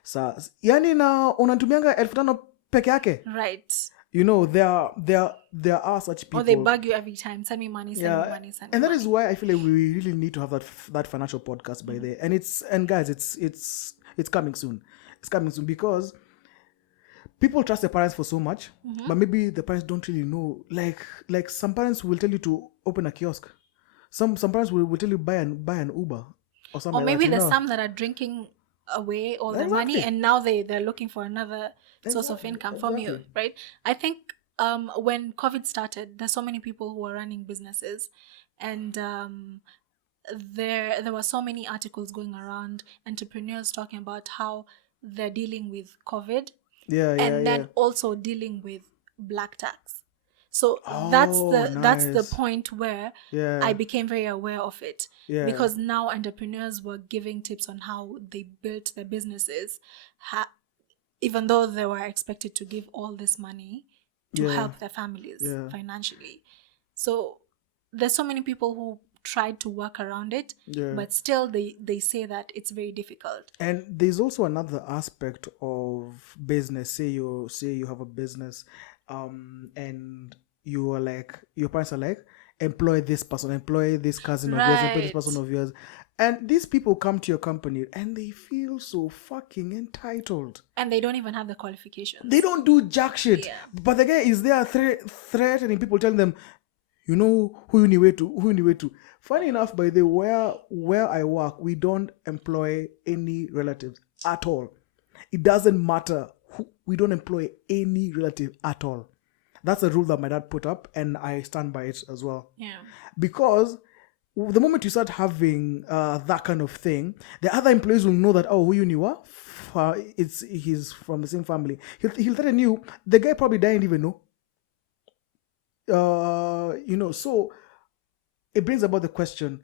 Sa yani na unatumianga 5,000 peke yake. Right. You know, there are such people. Or they bug you every time. Send me money, send me money, send me and that money. is why I feel like we really need to have that financial podcast by there. And guys, it's coming soon. It's coming soon because people trust their parents for so much, but maybe the parents don't really know. Like some parents will tell you to open a kiosk. Some parents will tell you buy an Uber or something. Or maybe like that, there's some that are drinking away all the money, and now they're looking for another source of income from you, right? I think when COVID started, there's so many people who are running businesses, and there were so many articles going around, entrepreneurs talking about how they're dealing with COVID, and then also dealing with black tax. So that's the point where I became very aware of it, because now entrepreneurs were giving tips on how they built their businesses, even though they were expected to give all this money to help their families financially. So there's so many people who tried to work around it, but still they say that it's very difficult. And there's also another aspect of business. Say you have a business, and you are like, your parents are like, employ this person, employ this cousin of yours, employ this person of yours, and these people come to your company and they feel so fucking entitled, and they don't even have the qualifications. They don't do jack shit, but the guy is there threatening people, telling them, you know who you need to. Funny enough, by the way, where I work, we don't employ any relatives at all. It doesn't matter who, we don't employ any relative at all. That's a rule that my dad put up, and I stand by it as well. Yeah. Because the moment you start having that kind of thing, the other employees will know that, oh, who you knew are, he's from the same family. He'll threaten you. The guy probably didn't even know. So it brings about the question,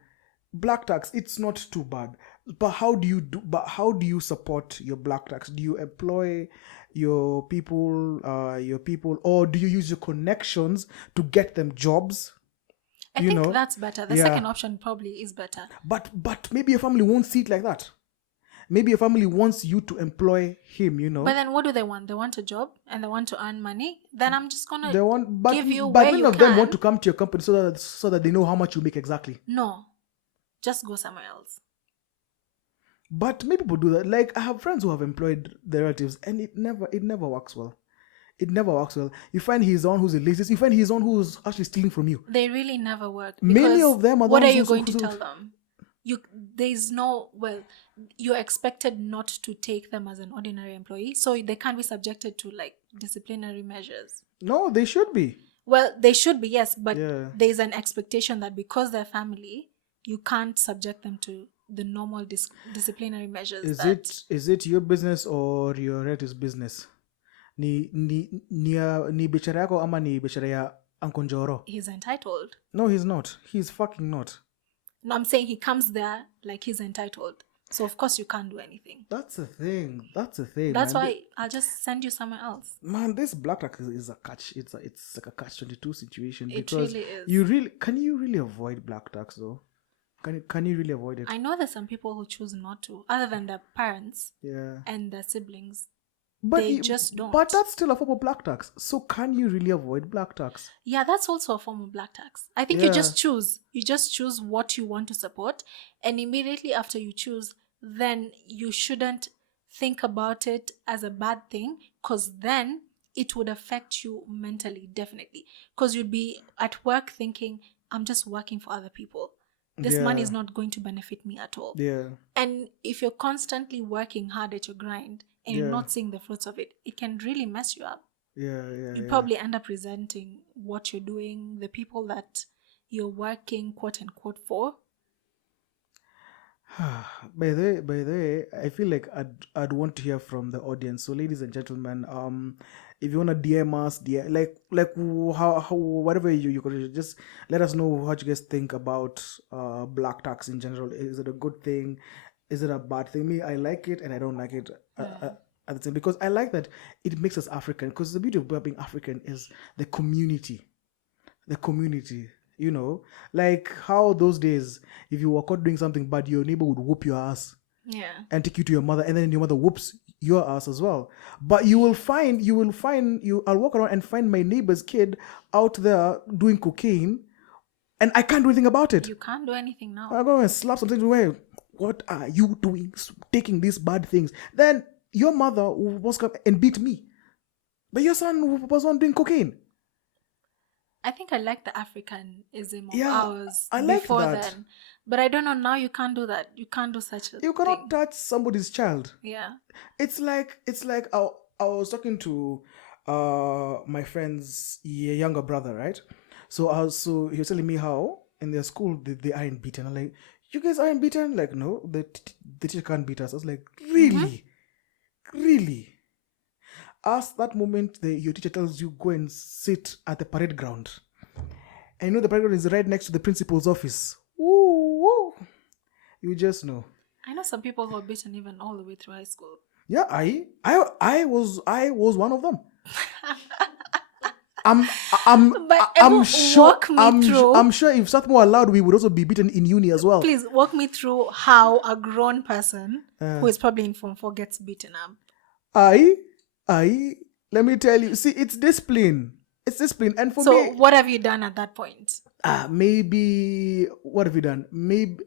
black tax, it's not too bad, but how do you support your black tax? Do you employ your people, or do you use your connections to get them jobs? I think that's better. The second option probably is better. But maybe your family won't see it like that. Maybe your family wants you to employ him, But then what do they want? They want a job and they want to earn money. Then I'm just going to give you but where none you of them want to come to your company so that they know how much you make exactly. No. Just go somewhere else. But maybe people do that. Like, I have friends who have employed their relatives, and it never works well. It never works well. You find he's on who's the laziest. You find he's on who's actually stealing from you. They really never work. Many of them are. What are you going to tell them? You're expected not to take them as an ordinary employee, so they can't be subjected to like disciplinary measures. No, they should be. Well, they should be, yes, but there's an expectation that because they're family, you can't subject them to the normal disciplinary measures. Is it your business or your relative's business? Ni biashara yako ama ni biashara ya Uncle Njoro? He's entitled. No, he's not. He's fucking not. No, I'm saying he comes there like he's entitled. So of course you can't do anything. That's the thing. That's why I'll just send you somewhere else. Man, this black tax is a catch. It's like a catch-22 situation. It because really is. Can you really avoid black tax though? Can you really avoid it? I know there's some people who choose not to, other than their parents and their siblings. But they just don't. But that's still a form of black tax. So can you really avoid black tax? Yeah, that's also a form of black tax. I think you just choose. You just choose what you want to support. And immediately after you choose, then you shouldn't think about it as a bad thing, because then it would affect you mentally, definitely. Because you'd be at work thinking, I'm just working for other people. This money is not going to benefit me at all. Yeah. And if you're constantly working hard at your grind and you're not seeing the fruits of it, it can really mess you up. You probably end up resenting what you're doing, the people that you're working, quote unquote, for. By the way, I feel like I'd want to hear from the audience. So, ladies and gentlemen, If you wanna DM us, how whatever you could just let us know what you guys think about black tax in general. Is it a good thing? Is it a bad thing? Me, I like it and I don't like it at the same, because I like that it makes us African. Because the beauty of being African is the community. You know, like how those days, if you were caught doing something bad, your neighbor would whoop your ass. Yeah. And take you to your mother, and then your mother whoops your ass as well. But I'll walk around and find my neighbor's kid out there doing cocaine, and I can't do anything about it. You can't do anything now. I go and slap something away. What are you doing? Taking these bad things. Then your mother was come and beat me, but your son was on doing cocaine. I think I like the Africanism of ours I like before that. then. But I don't know, now you can't do that. You can't do such a You cannot touch somebody's child. Yeah. It's like I was talking to my friend's younger brother, right? So he was telling me how in their school they aren't beaten. I'm like, you guys aren't beaten? Like, no, the teacher can't beat us. I was like, really? Really? As that moment your teacher tells you go and sit at the parade ground. And you know the parade ground is right next to the principal's office. Woo. You just know. I know some people who are beaten even all the way through high school. Yeah, I was one of them. I'm sure. I'm sure if Satmo allowed, we would also be beaten in uni as well. Please walk me through how a grown person who is probably in Form 4 gets beaten up. Let me tell you. See, it's discipline. And for me. So what have you done at that point? Maybe what have you done? Maybe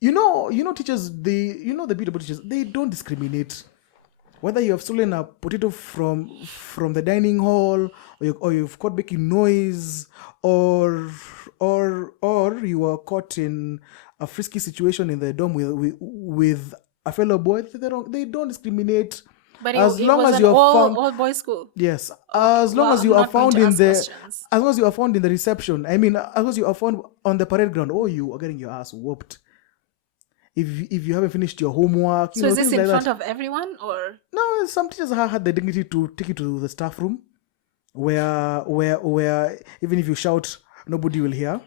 you know teachers. The beautiful teachers. They don't discriminate. Whether you have stolen a potato from the dining hall, or you've caught making noise, or you are caught in a frisky situation in the dorm with a fellow boy, they don't discriminate. But as long as you are found, all boys school. Yes, as long as you are found in the reception. I mean, as long as you are found on the parade ground, you are getting your ass whooped. If you haven't finished your homework, so is this in front of everyone, or no? Some teachers had the dignity to take you to the staff room, where even if you shout, nobody will hear.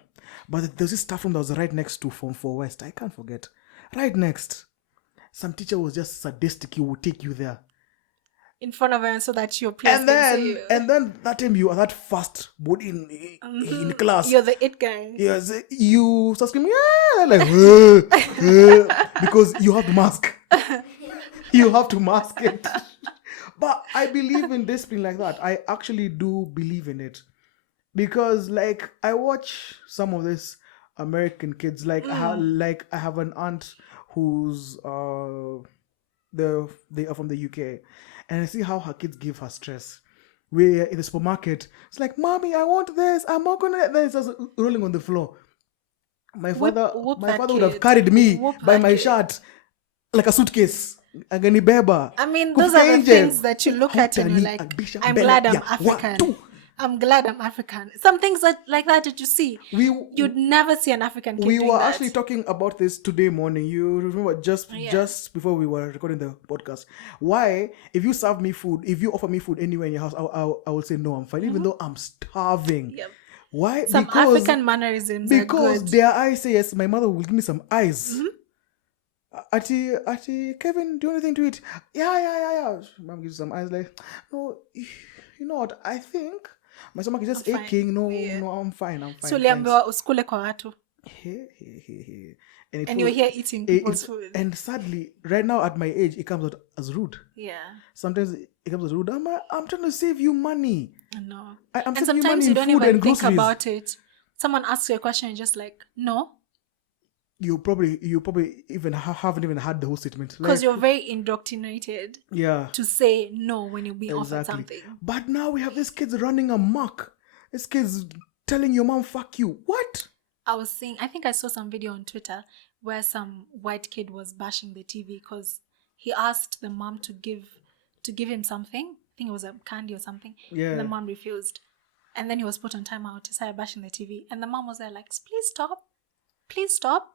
But there's this staff room that was right next to Form 4 West. I can't forget. Right next, some teacher was just sadistic. He would take you there in front of her so that your peers can see you. And then that time you are that fast board in class. You're the it guy. Yes, you start screaming, like because you have the mask. You have to mask it. But I believe in discipline like that. I actually do believe in it. Because like I watch some of these American kids, like I have an aunt who's they are from the UK, and I see how her kids give her stress. We're in the supermarket. It's like, Mommy, I want this. I'm not gonna. Then it's just rolling on the floor. My father would have carried me by my shirt like a suitcase. I mean, those are the things that you look at and you're like, I'm glad I'm African. I'm glad I'm African. Some things like that you see. You'd never see an African kid doing that. We were actually talking about this today morning. You remember just before we were recording the podcast. Why, if you serve me food, if you offer me food anywhere in your house, I will say no, I'm fine, even though I'm starving. Yep. Why? Because African mannerisms are good. Their eyes say yes. My mother will give me some eyes. Ati, Kevin, do you want anything to eat? Yeah. Mom gives some eyes like, no, you know what? I think my stomach is just aching. No, I'm fine. So uliambiwa usikule kwa watu. And you're here eating people's food. And sadly, right now at my age, it comes out as rude. Yeah. Sometimes it comes as rude. I'm trying to save you money. No. And sometimes you don't even think about it. Someone asks you a question and you're just like, no. You probably even haven't even had the whole statement. Because you're very indoctrinated. Yeah. To say no when you're being offered something. But now we have these kids running amok. These kids telling your mom, fuck you. What? I think I saw some video on Twitter where some white kid was bashing the TV because he asked the mom to give him something. I think it was a candy or something. Yeah. And the mom refused. And then he was put on timeout. He started bashing the TV. And the mom was there like, please stop. Please stop.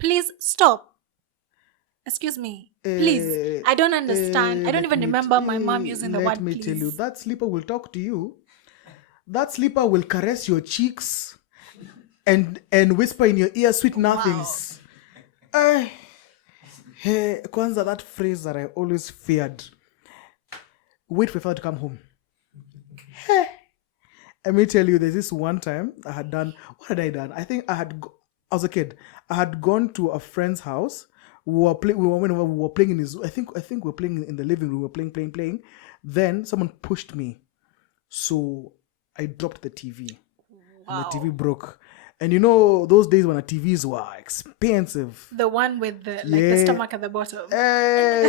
Please stop. Excuse me. Please. I don't understand. I don't even remember my mom using the word please. Let me tell you, that sleeper will talk to you. That sleeper will caress your cheeks and whisper in your ear sweet nothings. Wow. Hey, Kwanzaa, that phrase that I always feared. Wait for your father to come home. Hey. Let me tell you, there's this one time I had done, what had I done? I think I was a kid. I had gone to a friend's house. We were playing in his, I think we were playing in the living room. We were playing. Then someone pushed me. So I dropped the TV. Wow. And the TV broke. And you know, those days when the TVs were expensive. The one with the stomach at the bottom. That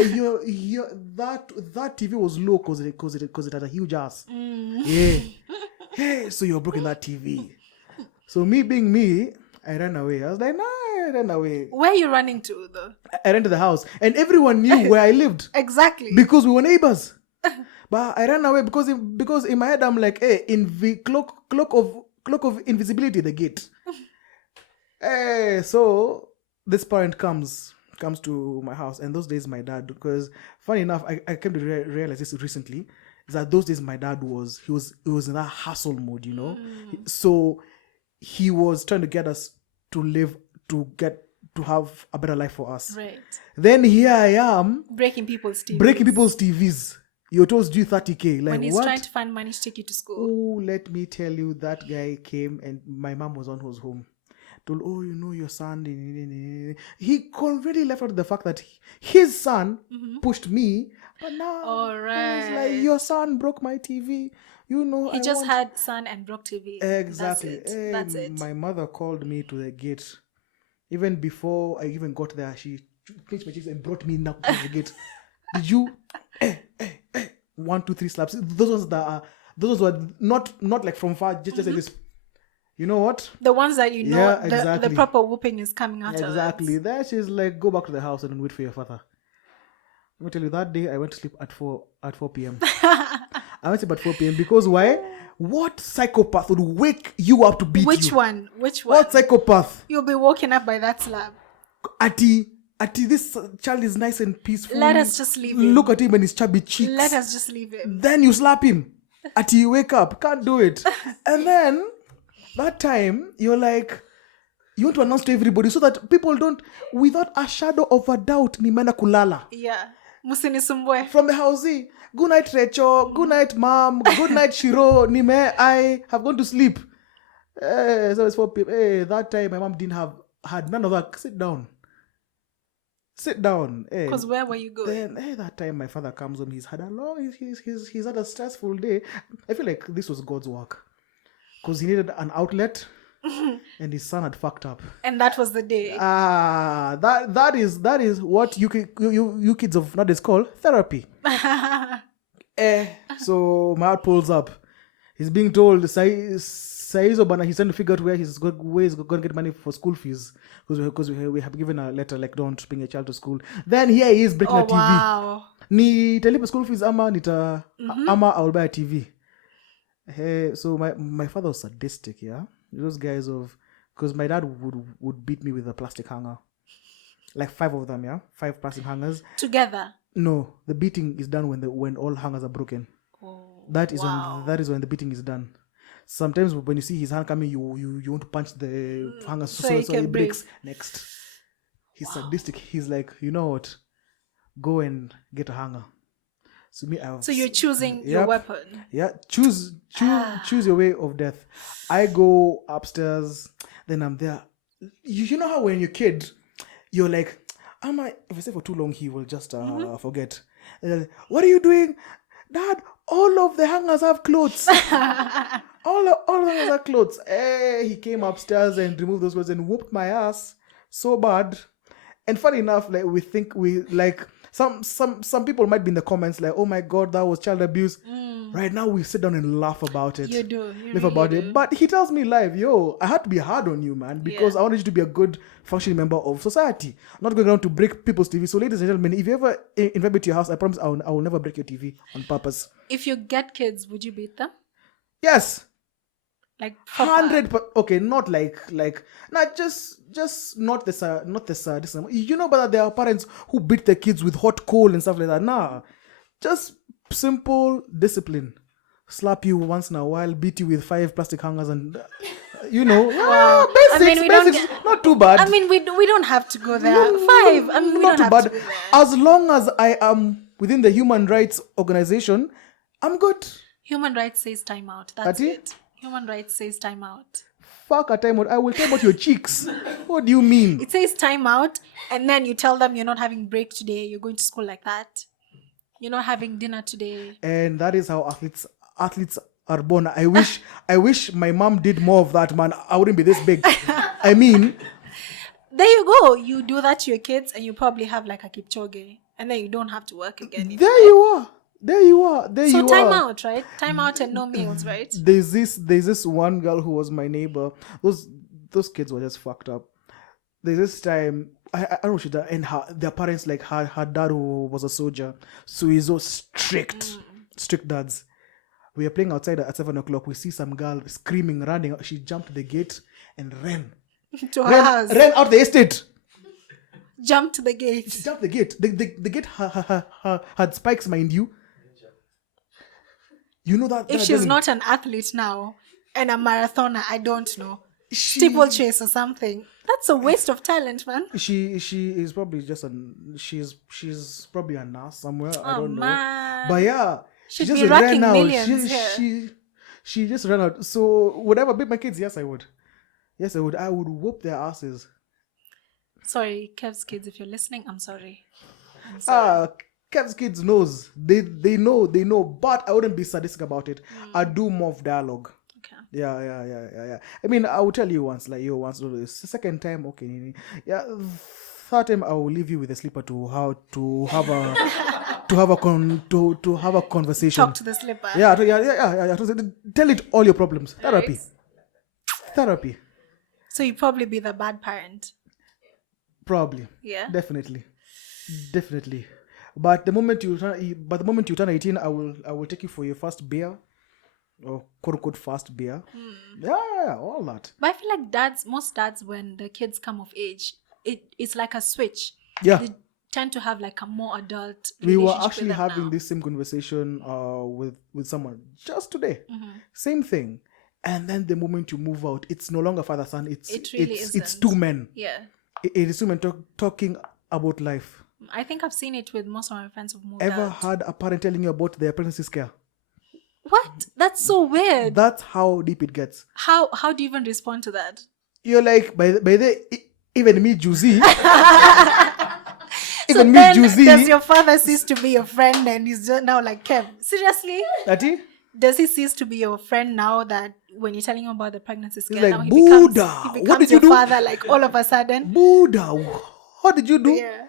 TV was low because it had a huge ass. Yeah. Hey, so you're broken that TV. So me being me, I ran away. I was like, nah, I ran away. Where are you running to, though? I ran to the house. And everyone knew where I lived. Exactly. Because we were neighbors. But I ran away because in my head, I'm like, hey, cloak of invisibility, the gate. Hey, so this parent comes to my house. And those days, my dad, because funny enough, I came to realize this recently, is that those days my dad was in that hustle mode, you know. So he was trying to get us to live, to have a better life for us. Right. Then here I am breaking people's TVs. You're told to do 30K. Like, when he's what? trying to find money to take you to school. Oh, let me tell you, that guy came and my mom was home. Told, oh, you know, your son. He already left out the fact that his son pushed me. But now, all right. He's like, your son broke my TV. You know, he just had son and broke TV. Exactly. That's it. My mother called me to the gate. Even before I even got there, she pinched my cheeks and brought me now to the gate. Did you? 1, 2, 3 slaps. Those were not like from far, just like this. You know what? The ones that you know, exactly. the proper whooping is coming out. Exactly. Then she's like, go back to the house and wait for your father. Let me tell you, that day I went to sleep at 4 p.m. I went to sleep at 4 p.m. because why? What psychopath would wake you up to beat you? Which one? What psychopath? You'll be woken up by that slap. Ati, this child is nice and peaceful. Let us just leave him. Look at him and his chubby cheeks. Let us just leave him. Then you slap him. Ati, you wake up. Can't do it. And then, that time, you're like, you want to announce to everybody so that people don't, without a shadow of a doubt, nimeenda kulala. Yeah. Musinisumbue. From the house, good night, Recho. Good night, mom. Good night, Shiro. I have gone to sleep. So it's 4 p.m. That time, my mom had none of that. Sit down. Because where were you going? Then that time my father comes home. He's had a stressful day. I feel like this was God's work. Because he needed an outlet. And his son had fucked up. And that was the day. That is what you kids of nowadays call therapy. So my heart pulls up. He's being told Saizo Bana, he's trying to figure out where he's going to get money for school fees. Because we have given a letter like, don't bring a child to school. Then here he is breaking a TV. Wow. Nitalipa school fees ama I will buy a TV. Hey, so my father was sadistic, yeah. Those guys because my dad would beat me with a plastic hanger, like 5 of them, yeah, 5 plastic hangers together. No, the beating is done when all hangers are broken. Oh, that is when the beating is done. Sometimes when you see his hand coming, you want to punch the hanger so he breaks. Next, he's sadistic. He's like, you know what? Go and get a hanger. So you're choosing your weapon. Yeah, choose your way of death. I go upstairs, then I'm there. You know how when you're a kid, you're like, if I say for too long, he will just forget. Like, what are you doing? Dad, all of the hangers have clothes. all of them have clothes. He came upstairs and removed those clothes and whooped my ass so bad. And funny enough, like some people might be in the comments like, oh my God, that was child abuse. Right now we sit down and laugh about it. You do. Laugh about it. But he tells me live, I had to be hard on you, man, because I wanted you to be a good functioning member of society. I'm not going around to break people's TV. So ladies and gentlemen, if you ever invite me to your house, I promise I will never break your TV on purpose. If you get kids, would you beat them? Yes. Like 100. Okay, not like not just not this this. You know, but there are parents who beat their kids with hot coal and stuff like that. Nah, just simple discipline. Slap you once in a while, beat you with 5 plastic hangers, and Wow. basics, basics, not too bad. I mean, we don't have to go there. 5. I mean, we not don't too have bad. to go there. As long as I am within the human rights organization, I'm good. Human rights says time out. That's it. Human rights says time out. Fuck a time out. I will time out your cheeks. What do you mean? It says time out, and then you tell them you're not having break today. You're going to school like that. You're not having dinner today. And that is how athletes are born. I wish my mom did more of that, man. I wouldn't be this big. I mean, there you go. You do that to your kids, and you probably have like a Kipchoge, and then you don't have to work again. There you are. So time out, right? Time out and no meals, right? There's this one girl who was my neighbor. Those kids were just fucked up. There's this time I don't know she died, and their parents, like her dad who was a soldier, so he's so strict dads. We were playing outside at 7:00. We see some girl screaming, running. She jumped the gate and ran to her house. Ran out the estate. Jumped to the gate. She jumped the gate. The gate had spikes, mind you. You know that if she's not an athlete now and a marathoner, I don't know. Steeplechase or something. That's a waste of talent, man. She is probably just she's probably a nurse somewhere. I don't know. But yeah, she just ran out. She just ran out. So would I ever beat my kids? Yes, I would. I would whoop their asses. Sorry, Kev's kids, if you're listening, I'm sorry. Kev's kids knows. They know, but I wouldn't be sadistic about it. I'd do more of dialogue. Okay. Yeah. I mean, I will tell you once, like you once do this. Second time, okay. Yeah. Third time, I will leave you with a slipper to have a conversation. Talk to the slipper. Yeah. Tell it all your problems. Therapy. So you probably be the bad parent. Probably. Yeah. Definitely. But the moment you turn 18, I will take you for your first beer, or quote unquote first beer. Yeah, all that. But I feel like most dads, when the kids come of age, it's like a switch. Yeah. They tend to have like a more adult relationship. We were actually having now. this same conversation with someone just today. Same thing. And then the moment you move out, it's no longer father son. It's two men. Yeah. It is two men talking about life. I think I've seen it with most of my friends who've moved Ever out. had a parent telling you about their pregnancy scare? What? That's so weird. That's how deep it gets. How do you even respond to that? You're like, by the even me, Juicy. Does your father cease to be your friend and he's just now like, Kev, seriously? Does he cease to be your friend now that when you're telling him about the pregnancy scare, like, now he Buddha, becomes what did your you do? father like all of a sudden? Buddha, what did you do? Yeah.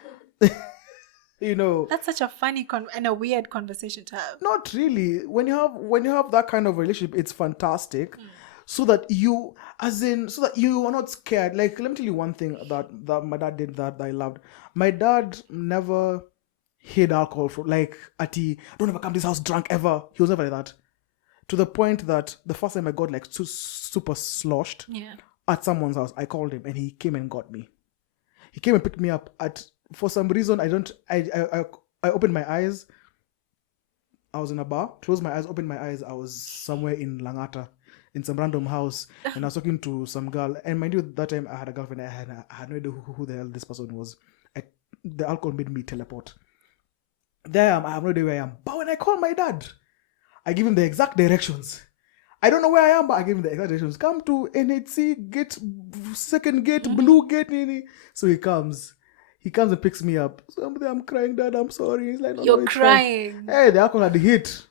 You know, that's such a funny and a weird conversation to have. Not really. When you have that kind of relationship, it's fantastic. So that you are not scared. Like, let me tell you one thing that my dad did that I loved. My dad never hid alcohol for like Ati, don't ever come to this house drunk ever. He was never like that. To the point that the first time I got like super sloshed at someone's house, I called him and he came and got me. He came and picked me up for some reason. I opened my eyes. I was in a bar, closed my eyes, opened my eyes. I was somewhere in Langata, in some random house, and I was talking to some girl. And mind you, that time I had a girlfriend. I had no idea who the hell this person was. The alcohol made me teleport. There I am. I have no idea where I am. But when I call my dad, I give him the exact directions. I don't know where I am, but I give him the exact directions. Come to NHC, gate, second gate, blue gate. So he comes and picks me up. So I'm crying, Dad, I'm sorry. He's like, no, you're crying. Fine. Hey, the alcohol had hit.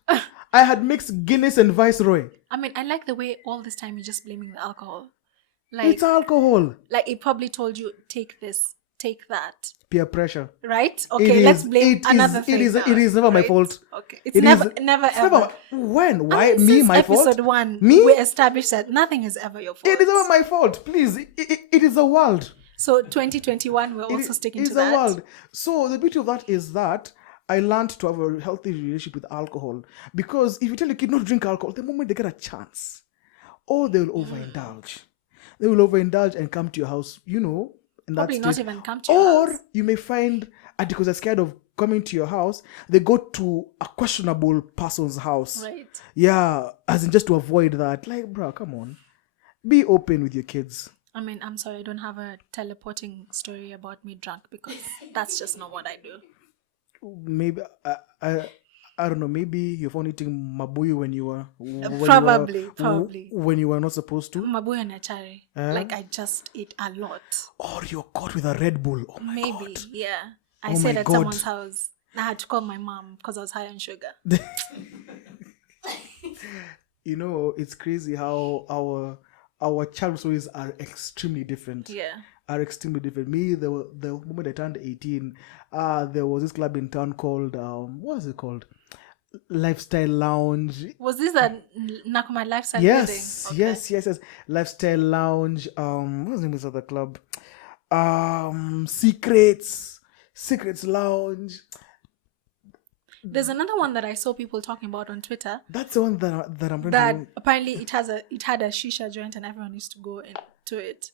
I had mixed Guinness and Viceroy. I mean, I like the way all this time you're just blaming the alcohol. Like, it's alcohol. Like, it probably told you, take this, take that. Peer pressure. Right? Okay, let's blame another thing. It is never my fault. Okay. It's never ever. When? Why? Me, my fault? Episode 1, me? We established that nothing is ever your fault. It is never my fault. Please. It is the world. So 2021, we're also sticking to that. It's the world. So the beauty of that is that I learned to have a healthy relationship with alcohol. Because if you tell a kid not to drink alcohol, the moment they get a chance or they'll overindulge. They will overindulge and come to your house, in Probably that not state. even come to your house. Or you may find, because they're scared of coming to your house, they go to a questionable person's house. Right. Yeah, as in just to avoid that. Like, bro, come on. Be open with your kids. I mean, I'm sorry, I don't have a teleporting story about me drunk because that's just not what I do. Maybe, I don't know, maybe you found eating mabuyu when you were... Probably. When you were not supposed to. Mabuyu and achari. Like, I just eat a lot. Or you're caught with a Red Bull. Oh my God. Maybe, yeah. I stayed at someone's house. I had to call my mom because I was high on sugar. It's crazy how our childhood stories are extremely different. Yeah. Are extremely different. Me, the moment I turned 18, there was this club in town called, what was it called? Lifestyle Lounge. Was this a Nakuma Lifestyle Yes, building? Okay. yes. Lifestyle Lounge. What was the name of the club? Secrets Lounge. There's another one that I saw people talking about on Twitter. That's the one that I'm that apparently it had a shisha joint and everyone used to go into it.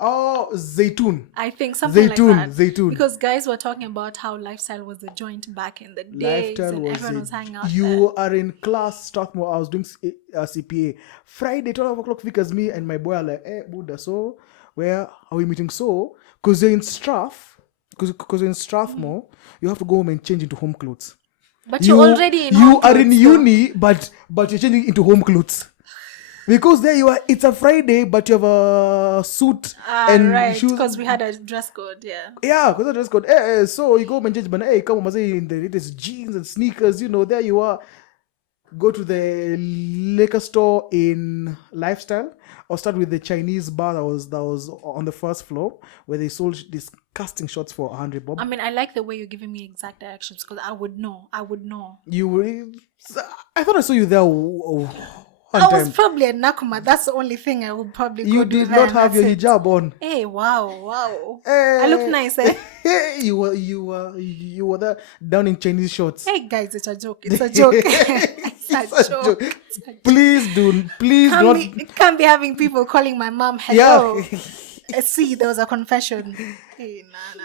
Oh, Zaytoon. I think something like that. Zaytoon. Because guys were talking about how Lifestyle was the joint back in the days and everyone was hanging out You are in class, Strathmore. I was doing CPA. Friday, 12 o'clock, because me and my boy are like, Buddha, so where are we meeting? So, because they're in because in Strathmore, you have to go home and change into home clothes. But you're already in home clothes. You are in uni, but you're changing into home clothes. Because there you are, it's a Friday, but you have a suit and shoes. Because we had a dress code, yeah. Yeah, because a dress code. So you go home and change, but come on, in the latest jeans and sneakers, there you are. Go to the liquor store in Lifestyle, or start with the Chinese bar that was on the first floor, where they sold disgusting shots for 100 bob. I mean, I like the way you're giving me exact directions because I would know. You were... I thought I saw you there. I was probably a Nakuma. That's the only thing I would probably go. You did not have your hijab on. Hey, wow. Hey, I look nice, eh? You were there down in Chinese shorts. Hey guys, it's a joke. It's a joke. It's a joke. Please do not. Can't be having people calling my mom. Hello. Yeah. See, there was a confession. Hey,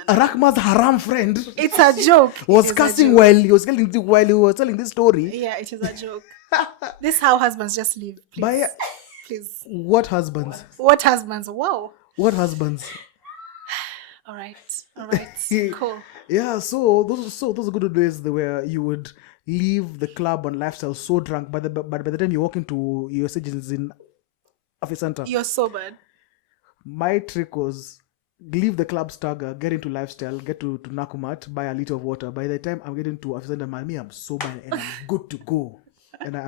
nah. Rahma's Haraam friend. It's a joke. Was cussing while he was telling this story. Yeah, it is a joke. This is how husbands just leave. Please. Please. What husbands? Wow. What husbands? All right. Cool. Yeah. So those are good days where you would leave the club on Lifestyle so drunk, but by the time you walk into your stations in Office Center, you're sober. My trick was leave the club stagger, get into Lifestyle, get to Nakumat, buy a liter of water. By the time I'm getting to Office Center, I'm sober and I'm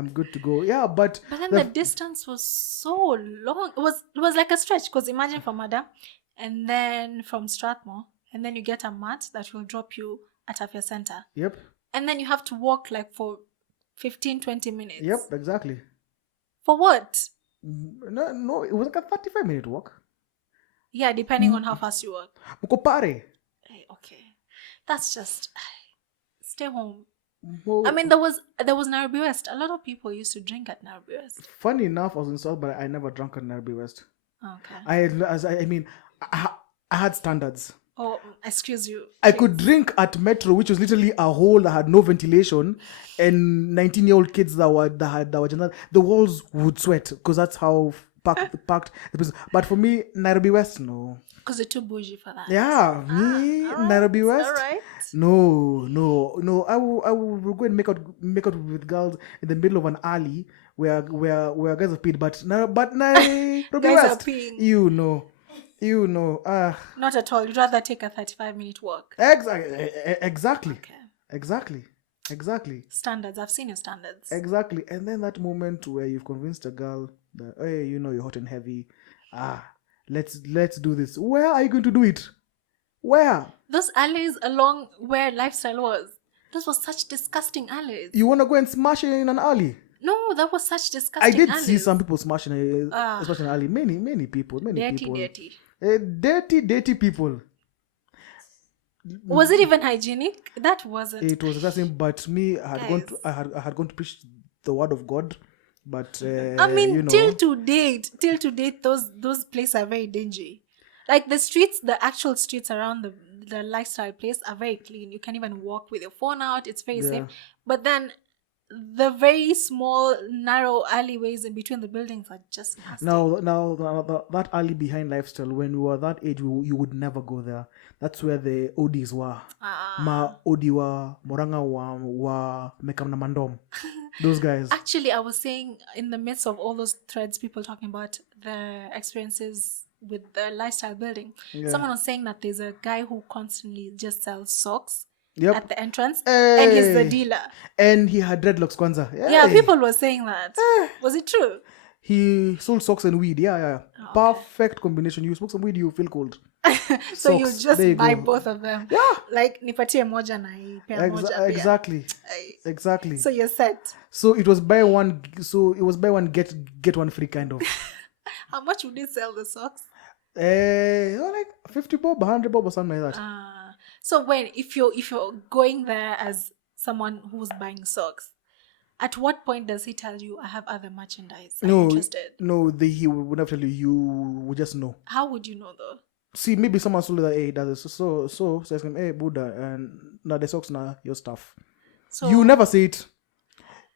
good to go. Yeah, but then the distance was so long. It was like a stretch, because imagine from Ada and then from Strathmore, and then you get a mat that will drop you at Afia Center. Yep. And then you have to walk like for 15-20 minutes. Yep, exactly. For what? No, it was like a 35-minute walk. Yeah, depending on how fast you walk. Mukopare. Okay. That's just... Stay home. Well, I mean, there was Nairobi West. A lot of people used to drink at Nairobi West. Funny enough, I was in South, but I never drank at Nairobi West. Okay. I had standards. Oh, excuse you. I could drink at Metro, which was literally a hole that had no ventilation, and 19-year-old kids that were general, the walls would sweat because that's how packed the place. But for me, Nairobi West, no. Because you're too bougie for that. Yeah, Nairobi West. All right. No. I will go and make out with girls in the middle of an alley where guys are peed, but Nairobi guys West, are peeing. You know. Not at all. You'd rather take a 35-minute walk. Exactly. Okay. Exactly. Standards. I've seen your standards. Exactly. And then that moment where you've convinced a girl that, hey, you're hot and heavy. Let's do this. Where are you going to do it? Where? Those alleys along where Lifestyle was. Those were such disgusting alleys. You want to go and smash it in an alley? No, that was such disgusting alleys. I did alleys. see some people smashing an alley. Many people. Dirty people. Was it even hygienic? That wasn't. It was disgusting. But me, I had gone to preach the word of God But till to date, those places are very dingy. Like the actual streets around the lifestyle place are very clean. You can even walk with your phone out. It's very safe. But then the very small, narrow alleyways in between the buildings are just nasty. Now, that alley behind lifestyle, when we were that age, you would never go there. That's where the Odis were. Ma Odi wa Moranga wa Mekamna Mandom. Those guys. Actually, I was saying in the midst of all those threads, people talking about their experiences with the lifestyle building. Someone was saying that there's a guy who constantly just sells socks. At the entrance, and he's the dealer. And he had dreadlocks, Kwanza. Yeah, people were saying that. Was it true? He sold socks and weed. Yeah. Oh, perfect combination. You smoke some weed, you feel cold. So you just buy both of them. Yeah. Like, nipatie moja na ipea moja. Exactly. So you're set. So it was buy one. So it was buy one get one free kind of. How much would they sell the socks? Like 50 bob, 100 bob or something like that. So if you're going there as someone who's buying socks, at what point does he tell you, I have other merchandise? I'm interested? No, he would not tell you. You would just know. How would you know though? See, maybe someone told that, hey, that is so says him, hey, Buddha, and now the socks now your stuff. So you never say it.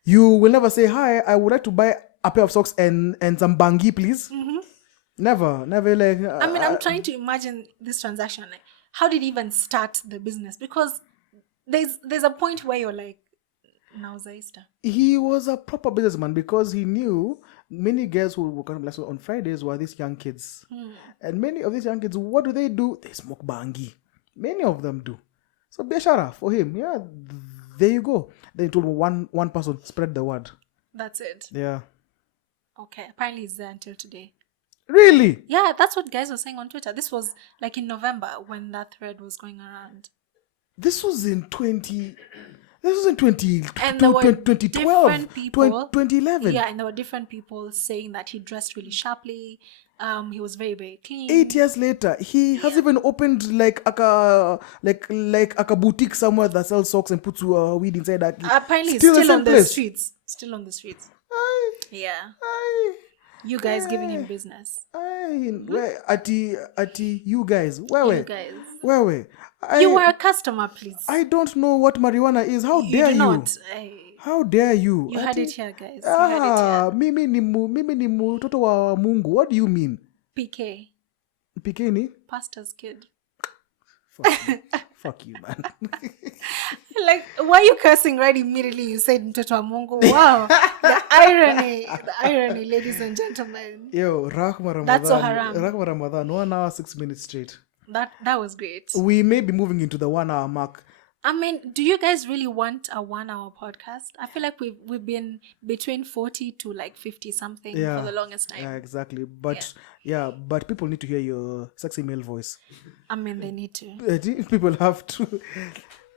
You will never say, hi, I would like to buy a pair of socks and some bangi, please. Mm-hmm. Never like. I'm trying to imagine this transaction. Like, how did he even start the business? Because there's a point where you're like, now Zaista. He was a proper businessman because he knew many girls who were coming on Fridays were these young kids. And many of these young kids, what do? They smoke bangi. Many of them do. So Beshara for him. Yeah, there you go. Then he told one person, spread the word. That's it. Yeah. Okay. Apparently it's there until today. Really? Yeah, that's what guys were saying on Twitter. This was like in November when that thread was going around. This was in 2012, and there were different people, 2011. Yeah, and there were different people saying that he dressed really sharply. He was very, very clean. 8 years later, he has even opened like a boutique somewhere that sells socks and puts weed inside that. Apparently, still on the streets. Still on the streets. Yeah. You guys giving him business. Where Ati, you guys. Where? You were a customer, please. I don't know what marijuana is. How dare you? Not. How dare you? You heard it here, guys. You heard it here. Mimi ni mtoto wa Mungu. What do you mean? PK. PK ni? Pastor's kid. Fuck you, man. Like, why are you cursing right immediately? You said mtoto wa Mungu. Wow. The irony, ladies and gentlemen. Yo, Rahma Ramadan. That's so haram. Rahma Ramadan, 1 hour, 6 minutes straight. That was great. We may be moving into the 1 hour mark. I mean, do you guys really want a 1 hour podcast? I feel like we've been between 40 to like 50 something for the longest time. Yeah, exactly. But but people need to hear your sexy male voice. I mean, they need to. People have to.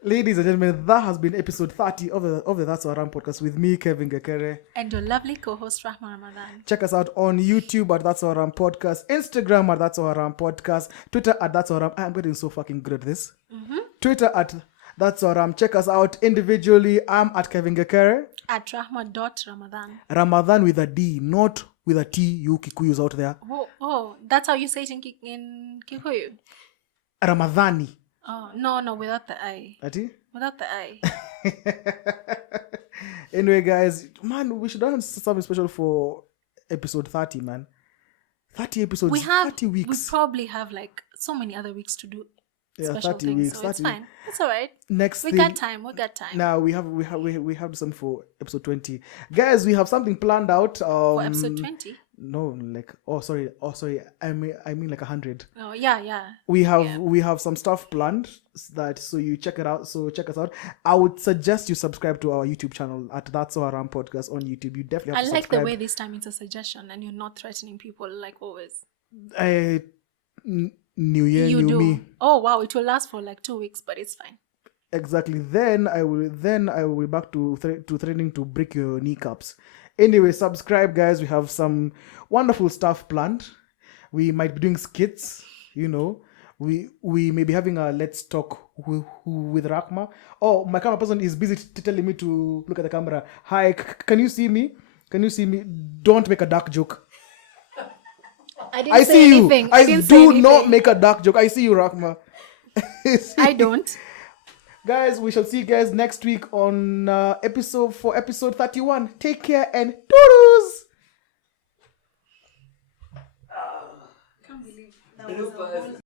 Ladies and gentlemen, that has been episode 30 of the That's Haraam podcast with me, Kevin Gekere. And your lovely co-host, Rahma Ramadan. Check us out on YouTube at That's Haraam podcast, Instagram at That's Haraam podcast, Twitter at That's Haraam. I'm getting so fucking good at this. Mm-hmm. Twitter at That's Haraam. Check us out individually. I'm at Kevin Gekere. At Rahma.Ramadan. Ramadan with a D, not with a T, you Kikuyus out there. Oh, that's how you say it in Kikuyu? Ramadhani. Oh, no, without the I. Ati? Without the I. Anyway, guys, man, we should have something special for episode 30, man. 30 episodes, 30 weeks. We probably have like so many other weeks to do special 30 things, weeks. so it's fine. It's all right. We got time. Now we have something for episode 20. Guys, we have something planned out. For episode 20? No, like sorry. I mean like 100. Oh yeah. We have some stuff planned so you check it out. So check us out. I would suggest you subscribe to our YouTube channel at That's Haraam podcast on YouTube. You definitely have to subscribe. I like the way this time it's a suggestion and you're not threatening people like always. New year, you new do. me. Oh wow, it will last for like 2 weeks, but it's fine. Exactly. Then I will be back to threatening to break your kneecaps. Anyway, subscribe, guys. We have some wonderful stuff planned. We might be doing skits, We may be having a let's talk with Rahma. Oh, my camera person is busy telling me to look at the camera. Hi, can you see me? Can you see me? Don't make a dark joke. I didn't say anything. I do not make a dark joke. I see you, Rahma. I don't. Guys, we shall see you guys next week on episode 31. Take care and doodles. Can't believe that was